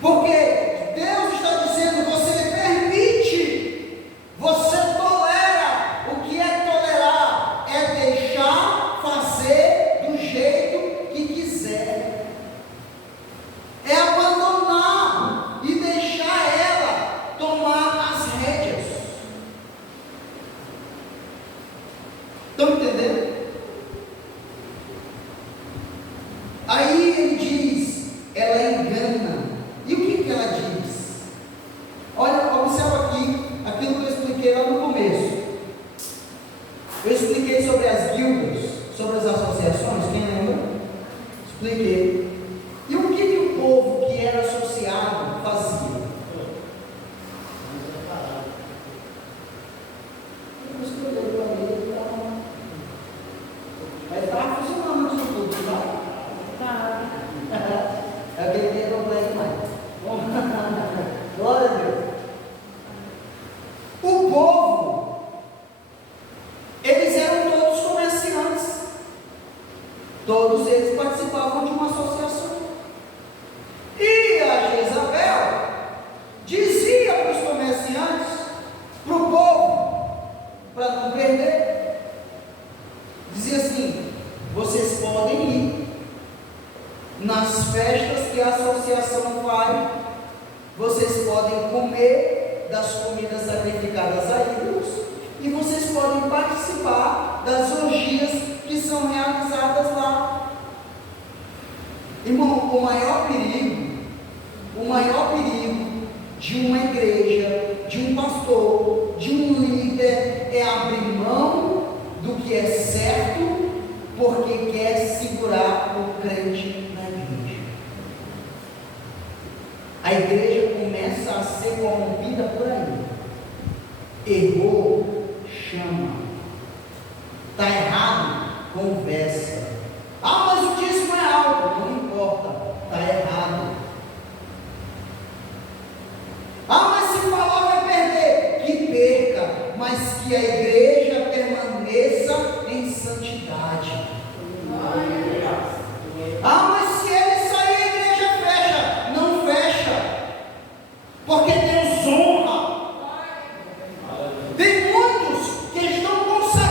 Porque Deus está dizendo: você permite, você tolera. O que é tolerar? É deixar fazer do jeito que quiser. É abandonar e deixar ela tomar as rédeas. Estão entendendo? Aí ele diz: ela engana. E o que ela diz? Olha, observa aqui aquilo que eu expliquei lá no começo. Eu expliquei sobre as guildas, sobre as associações, quem lembra? Expliquei. E o que o povo que era associado fazia? Mas estava funcionando isso tudo, tá? É aquele que é complexo mais. Glória a Deus. O povo, eles eram todos comerciantes. Todos eles participavam de uma associação. E a Jezabel dizia para os comerciantes, para o povo, para não perder, dizia assim: vocês podem ir nas festas que a associação faz, vocês podem comer das comidas sacrificadas a ídolos, e vocês podem participar das orgias que são realizadas lá. Irmão, o maior perigo de uma igreja, de um pastor, de um líder, é abrir mão do que é certo, porque quer segurar o crente na igreja. A igreja começa a ser corrompida por aí. Errou, chama. Está errado, conversa. Ah, mas o dízimo é alto. Não importa, está errado. Ah, mas se falar vai perder. Que perca, mas que a igreja permaneça em santidade. Ah, mas se ele sair, a igreja fecha. Não fecha, porque Deus honra. Tem muitos que estão consagrados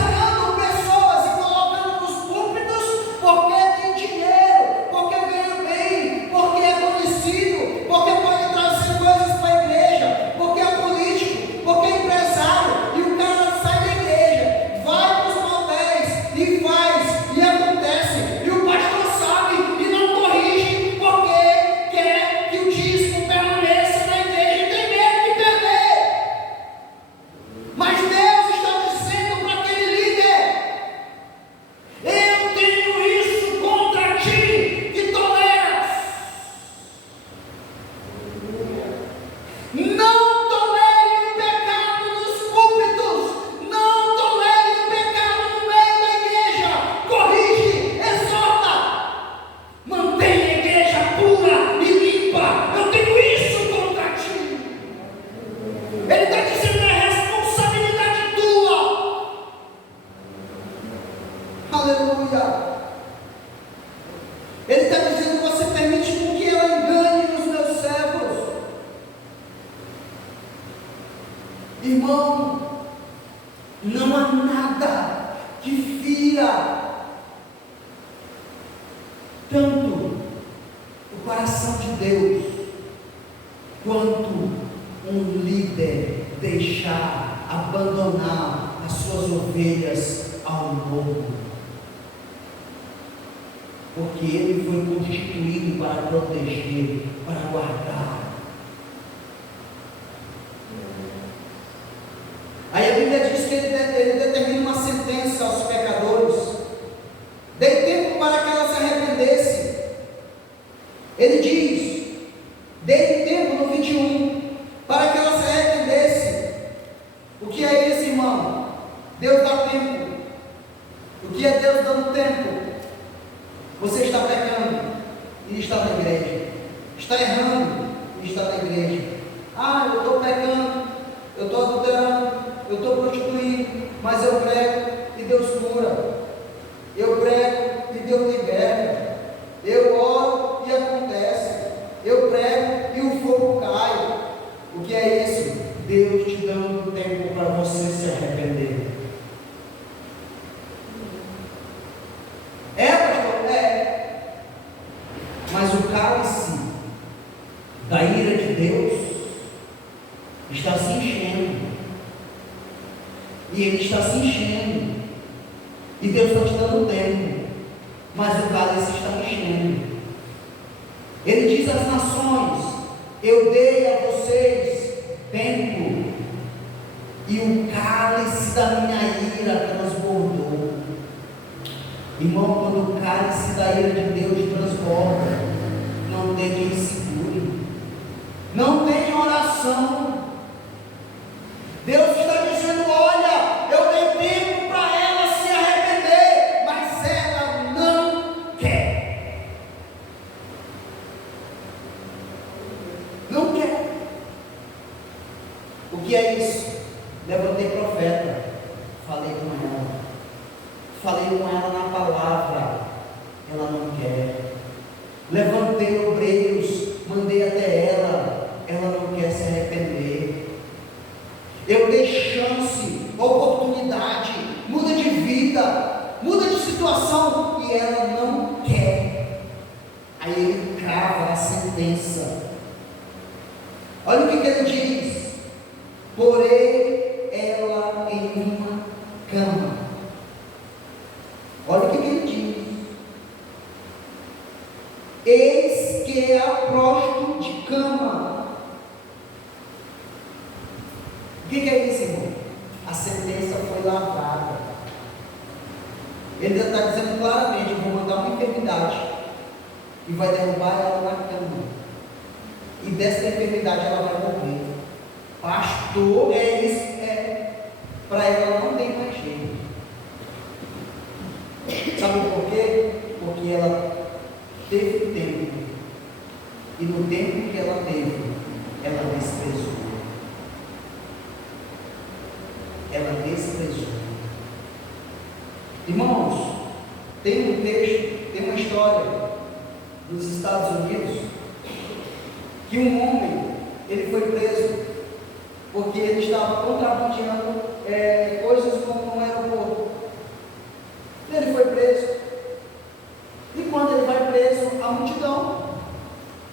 Irmão, não há nada que fira tanto o coração de Deus quanto um líder deixar, abandonar as suas ovelhas ao lobo. Porque ele foi constituído para proteger, para guardar. Aí a Bíblia diz que ele determina uma sentença aos pecadores. Dei tempo para que ela se arrependesse. Ele diz, dei tempo no 21, para que ela se arrependesse. O que é isso, irmão? Deus dá tempo. O que é Deus dando tempo? Você está pecando e está na igreja. Está errando e está na igreja. Ah, eu estou pecando, eu estou adulterando, eu estou prostituindo, mas eu prego e Deus cura. Eu prego e Deus liberta. Eu oro e acontece. Eu prego e o fogo cai. O que é isso? Deus te dando tempo para você se arrepender. Pastor? Mas o cálice da ira de Deus está se enchendo. E ele está se enchendo. E Deus está te dando tempo. Mas o cálice está enchendo. Ele diz às nações: eu dei a vocês tempo. E o cálice da minha ira transbordou. Irmão, quando o cálice da ira de Deus transborda, não tem quem segure. Não tem oração. Deus está dizendo: olha, eu dei tempo para ela se arrepender, mas ela não quer. Não quer. O que é isso? Levantei profeta, falei com ela. Falei com ela na palavra, ela não quer. Levantei obreiros, mandei até ela não quer se arrepender. Eu dei chance, oportunidade, muda de vida, muda de situação, e ela não quer. Aí ele crava a sentença. Olha o que ele diz: porei ela em uma cama. Olha o que ele diz: eis que a prosto de cama. O que é isso, irmão? A sentença foi lavrada. Ele está dizendo claramente: eu vou mandar uma enfermidade e vai derrubar ela na cama, e dessa enfermidade ela vai morrer. Pastor, é isso? Para ela não tem mais jeito. Sabe por quê? Porque ela teve tempo, e no tempo que ela teve, ela desprezou. Ela desprezou. Irmãos, tem um texto, tem uma história nos Estados Unidos, que um homem, ele foi preso porque ele estava contrabandeando coisas no aeroporto. Ele foi preso. E quando ele vai preso, a multidão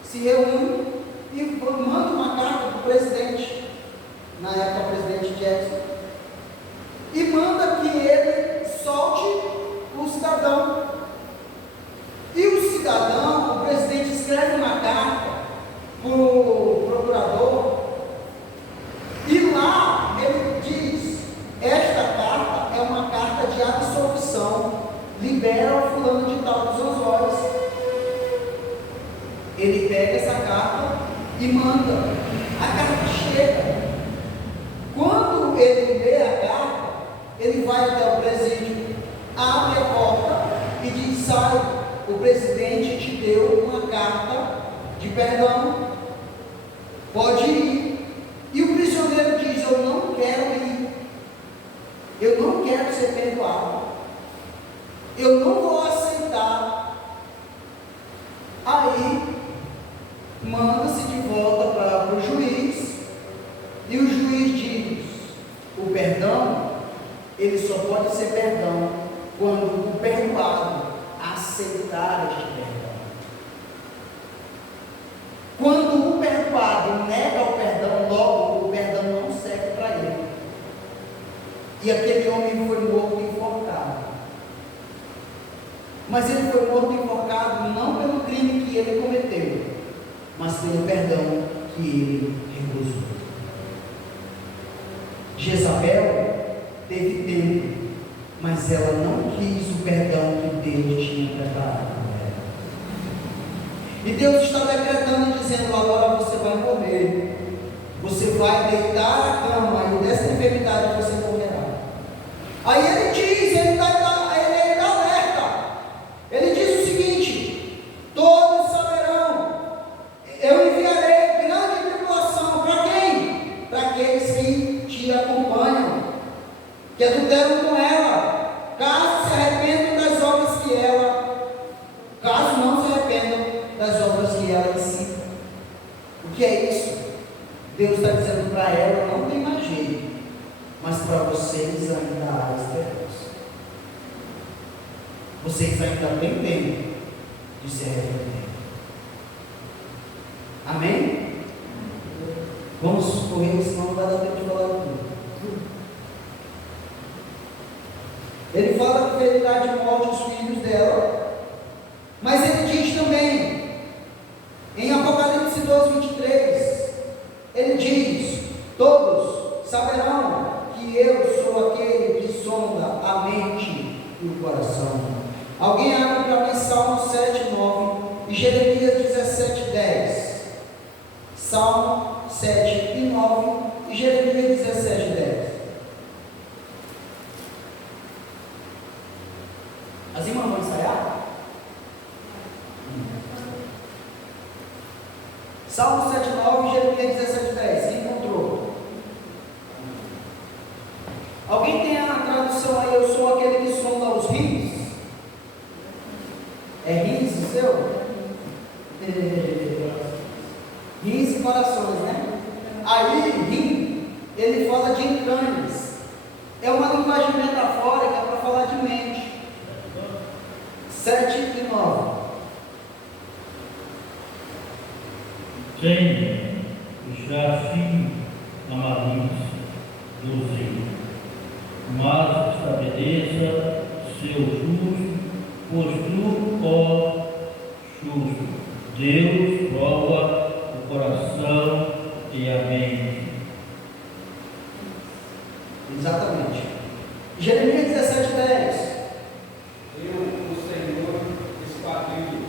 se reúne e manda uma carta para o presidente, na época o presidente Jackson, e manda que ele solte o cidadão. E o cidadão, o presidente escreve uma carta para o procurador, e lá ele diz: esta carta é uma carta de absolvição, libera o fulano de tal dos Osórios. Ele pega essa carta e manda. A carta chega. Quando ele lê a carta, ele vai até o presídio, abre a porta e diz: sai, o presidente te deu uma carta de perdão, pode ir. E o prisioneiro diz: eu não quero ir, eu não quero ser perdoado, eu não vou aceitar. Aí manda-se de volta para o juiz, e o juiz diz: ele só pode ser perdão quando o perdoado aceitar este perdão. Quando o perdoado nega o perdão, logo o perdão não serve para ele. E aquele homem foi morto enforcado. Mas ele foi morto enforcado não pelo crime que ele cometeu, mas pelo perdão que ele recusou. Jezabel teve tempo, mas ela não quis o perdão que Deus tinha preparado para ela. E Deus está decretando e dizendo: agora você vai morrer, você vai deitar a cama e dessa enfermidade você morrerá. Aí ele diz, ele alerta, ele diz o seguinte: todos saberão, eu enviarei grande tribulação. Para quem? Para aqueles que te acompanham, que adulteram com ela, caso se arrependam das obras que ela, caso não se arrependam das obras que ela ensina. O que é isso? Deus está dizendo para ela: não tem mais jeito, mas para vocês ainda há esperança. Vocês ainda têm tempo de se arrepender. Amém? Vamos correr, senão não vai dar tempo de falar tudo. Ele fala que ferirá de morte os filhos dela, mas ele diz também, em Apocalipse 12:23, ele diz: todos saberão que eu sou aquele que sonda a mente e o coração. Alguém abre para mim Salmo 7:9 e Jeremias 17:10. Salmo 7:9 e Jeremias 17:10. As irmãs vão ensaiar? Salmo 7:9 e Jeremias 17:10. Quem encontrou? Alguém tem a tradução aí: eu sou aquele que sonda os rins? É rins o seu? Rins e corações, né? Aí, rim, ele fala de entranhas. É uma linguagem metafórica para falar de mente. 7 e 9. Tenha já fim a malícia do Senhor, mas estabeleça seu justo, pois tu, ó justo, Deus prova o coração e a mente. Exatamente. Jeremias 17:10. Eu, o Senhor, esquadrilho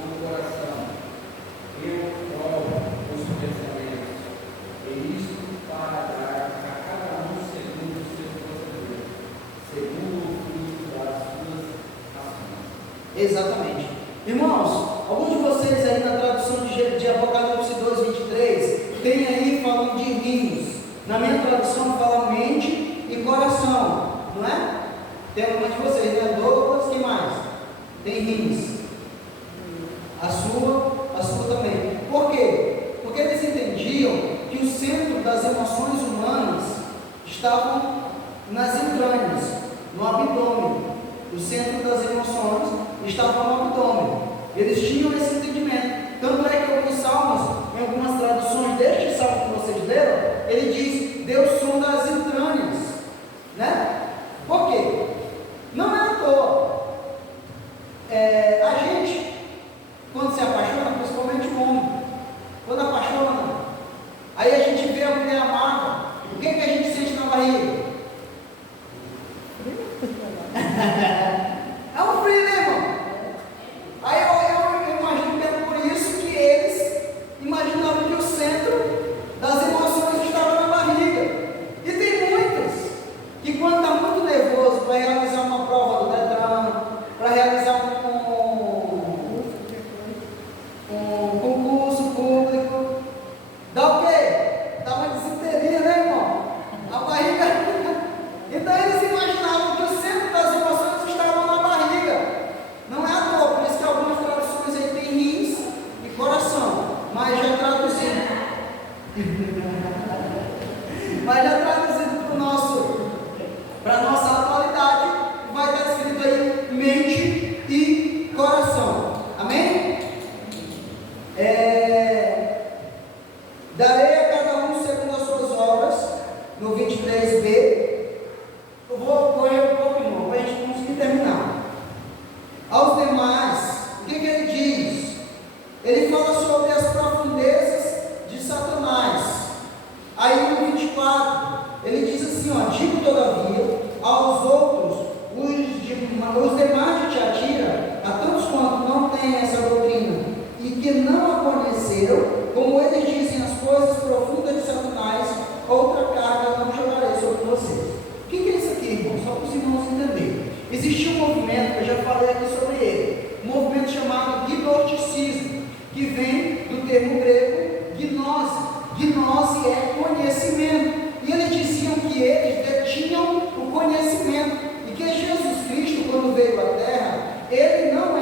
o coração, eu provo os pensamentos, e isto para dar a cada um segundo o seu proceder, segundo o fruto das suas ações. Exatamente. Irmãos, alguns de vocês aí na tradução de Apocalipse 2:23 tem aí falando de rins. Na minha tradução fala mente e coração, não é? Tem algumas de vocês, né? Douglas, quem mais? Tem rins. A sua também. Por quê? Porque eles entendiam que o centro das emoções humanas estavam nas entranhas, no abdômen. O centro das emoções estava no abdômen. Eles tinham esse entendimento. Tanto é que alguns salmos, em algumas traduções deste salmo que vocês leram, ele diz: Deus sonda as entranhas, né? Por quê? Não é à toa. A gente, quando se apaixona, principalmente o homem, quando apaixona, aí a gente vê a mulher amada, o que a gente sente na barriga? É um frio, né, irmão? Aí eu imagino que é por isso que eles imaginavam que o centro das emoções estava na barriga. E tem muitos que, quando está muito nervoso para realizar uma prova do Detran, para realizar um concurso público, dá o quê? Dá uma desinteria, né, irmão? A barriga no 24, ele diz assim, ó, digo todavia aos outros, os demais de Tiatira, a tantos quanto não têm essa doutrina e que não a conheceram, como eles dizem as coisas profundas de Satanás, outra carga não jogarei sobre vocês. O que é isso aqui, irmão? Só para os irmãos entenderem. Existia um movimento, eu já falei aqui sobre ele, um movimento chamado gnosticismo, que vem do termo grego gnose. Gnose é conhecimento. E eles diziam que eles detinham o conhecimento. E que Jesus Cristo, quando veio à Terra, ele não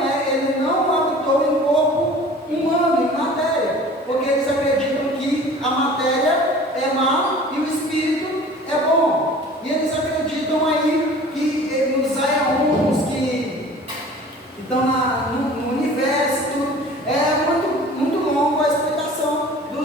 habitou em corpo humano, em matéria. Porque eles acreditam que a matéria é má e o espírito é bom. E eles acreditam aí que nos Ayahuns que estão no universo, tudo. É muito longo a explicação do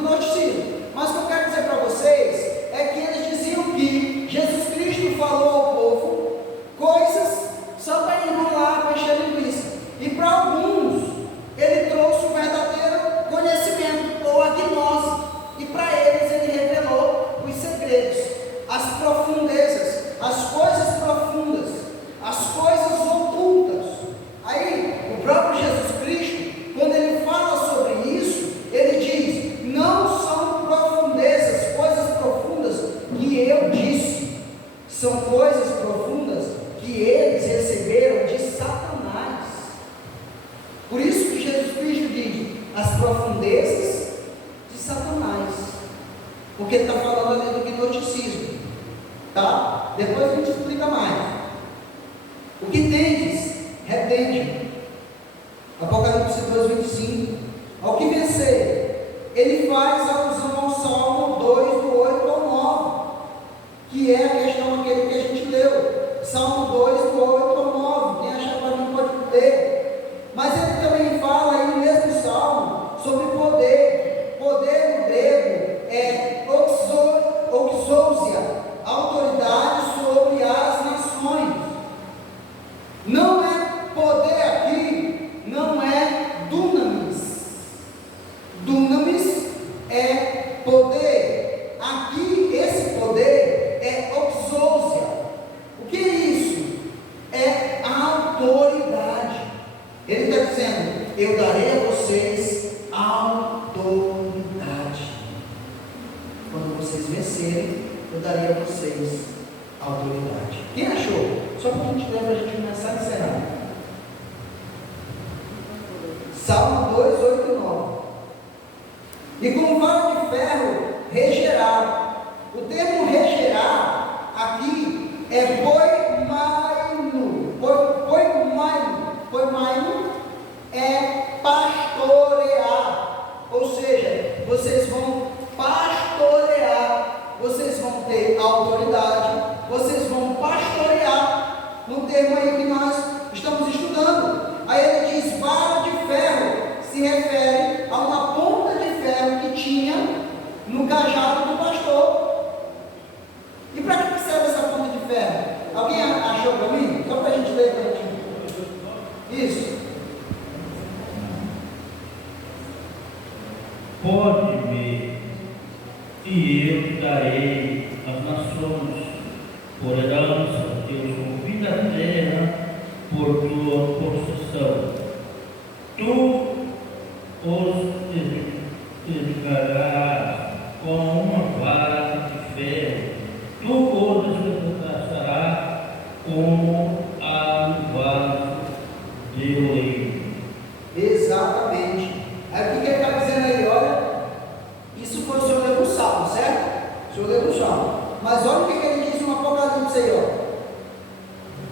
gnosticismo. Mas o que eu quero dizer para vocês é que eles diziam que Jesus Cristo falou ao povo coisas só para enrolar, para encher linguiça. E para alguns, ele trouxe o verdadeiro conhecimento, ou a gnose. E para eles, ele revelou os segredos, as profundezas, as coisas profundas, as coisas ocultas. Aí, o próprio Jesus Cristo, quando ele fala sobre isso, ele diz: não são profundezas, coisas profundas que eu disse, são coisas profundas que eles receberam de Satanás. Por isso que Jesus Cristo diz: as profundezas de Satanás, porque ele está falando ali do gnosticismo, tá? Depois a gente explica mais. O que tendes, retende. Apocalipse 2:25. Ao que vencer, ele faz alusão ao Salmo 2, do 8 ao 9, que é a questão aquele que a gente leu. Salmo 2, do 8 ao 9. Quem achar para mim pode ler. Mas ele também fala aí no mesmo Salmo sobre poder. Poder no grego é oxousia, autoridade sobre as nações. Não é poder aqui, não é dunamis. Dunamis é poder. Aqui, esse poder é oxousia. O que é isso? É autoridade. Ele está dizendo: eu darei a vocês autoridade. Quando vocês vencerem, eu darei a vocês autoridade. Quem achou? Só para a gente ler, para a gente começar a encerrar. Salmo 2, 8 e 9. E com vara de ferro regerá. O termo regerar aqui é poimaino. Poimaino é pastorear. Ou seja, vocês vão pastorear. Vocês vão ter autoridade. Vocês vão pastorear. No termo aí que nós estamos estudando. Aí ele diz: vara de ferro. Se refere a uma ponta de ferro que tinha no cajado do pastor. E para que serve essa ponta de ferro? Alguém achou para mim? Só para a gente ler para aqui. Isso. Pode ver, e eu darei as nações por herança, eu convido a terra por tua possessão. Tu os edificarás com uma vara de ferro, tu os despedaçarás como a vaso de oleiro. Exatamente. Aí o que ele está dizendo aí? Olha, isso foi o senhor leu no Salmo, certo? O senhor leu no Salmo. Mas olha o que ele diz no Apocalipse aí, ó.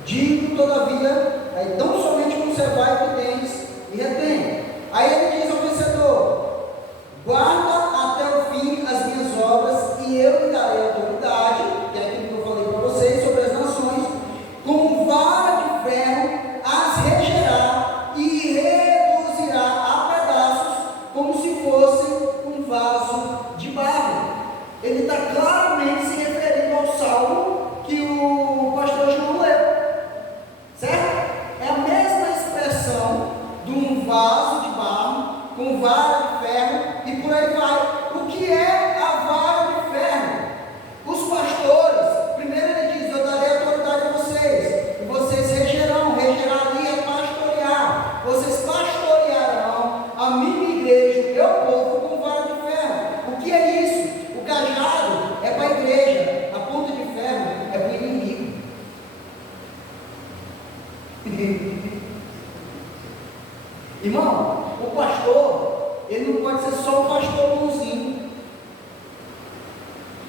Digo todavia, aí tão somente conservai o que tens e retém. Aí ele diz ao vencedor: guarda até o fim as minhas obras, e eu lhe darei autoridade, que é aquilo que eu falei para vocês, sobre as nações, com vara de ferro as regerá e reduzirá a pedaços, como se fosse um vaso de barro. Ele está claramente se referindo ao salmo que o pastor João leu, certo? É a mesma expressão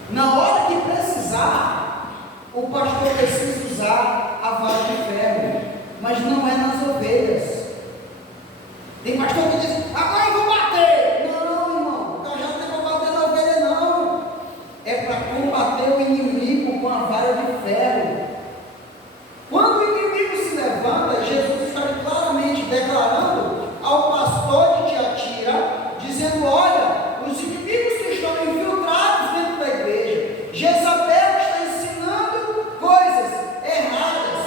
Na hora que precisar, o pastor precisa usar a vara de ferro, mas não é nas ovelhas. Tem pastor que diz: agora eu vou bater. Não, irmão, o cajado não é para bater na ovelha, não. É para combater o inimigo com a vara de ferro. Quando o inimigo se levanta, Jesus está claramente declarando ao pastor de Tiatira, dizendo: olha, os inimigos que estão infiltrados dentro da igreja, Jezabel está ensinando coisas erradas,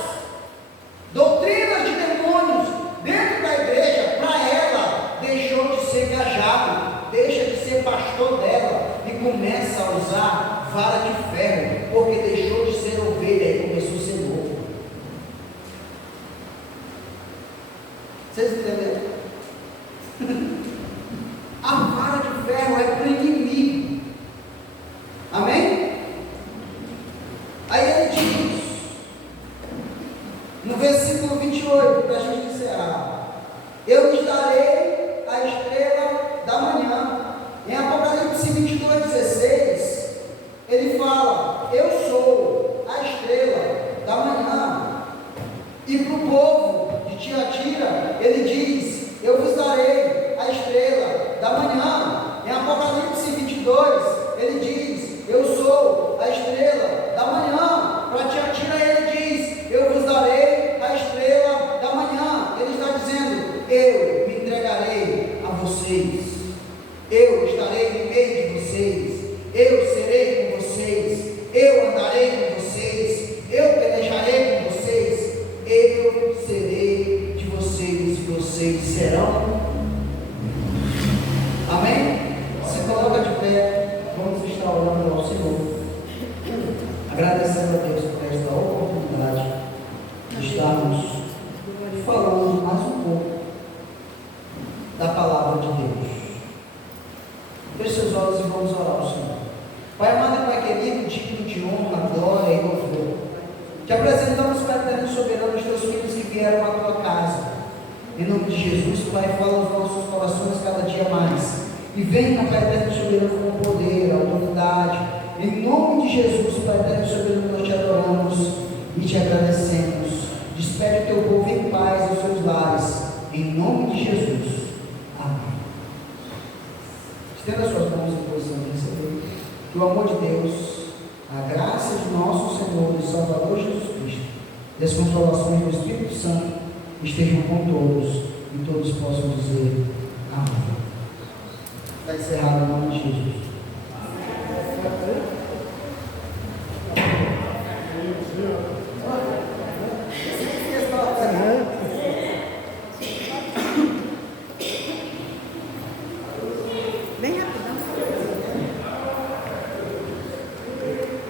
doutrinas de demônios dentro da igreja. Para ela, deixou de ser cajado, deixa de ser pastor dela e começa a usar vara de ferro, porque deixou de ser ovelha e começou a ser novo. Vocês entenderam? A vara de ferro é para o inimigo. Amém? Aí ele diz, no versículo 28, para a gente encerrar: eu lhes darei a estrela da manhã. Em Apocalipse 22:16, ele fala: eu sou a estrela da manhã. E para o povo de Tiatira, ele diz: eu vos darei a estrela da manhã. Em Apocalipse 22, ele diz: eu sou a estrela da manhã. Para Tiatira, ele diz: eu vos darei a estrela da manhã. Ele está dizendo: eu me entregarei a vocês, eu estarei no meio de vocês, eu serei com vocês, eu andarei com vocês, eu pelejarei com vocês, eu serei de vocês e vocês serão. Amém? Se coloca de pé, vamos estar orando ao Senhor, agradecendo a Deus por esta oportunidade de estarmos falando mais um pouco da palavra de Deus. Feche seus olhos e vamos orar ao Senhor. Pai amado e Pai querido, digno de honra, glória e louvor, te apresentamos, Pai eterno e soberano, os teus filhos que vieram à tua casa. Em nome de Jesus, Pai, fala aos nossos corações cada dia mais. E venha, Pai eterno e soberano, com poder, autoridade. Em nome de Jesus, Pai eterno e soberano, nós te adoramos e te agradecemos. Despede o teu povo em paz aos seus lares. Em nome de Jesus. Amém. Estenda suas mãos em posição de receber. Que o amor de Deus, a graça de nosso Senhor e Salvador Jesus Cristo, e as consolações do Espírito Santo estejam com todos e todos possam dizer amém. Está encerrado em nome de Jesus.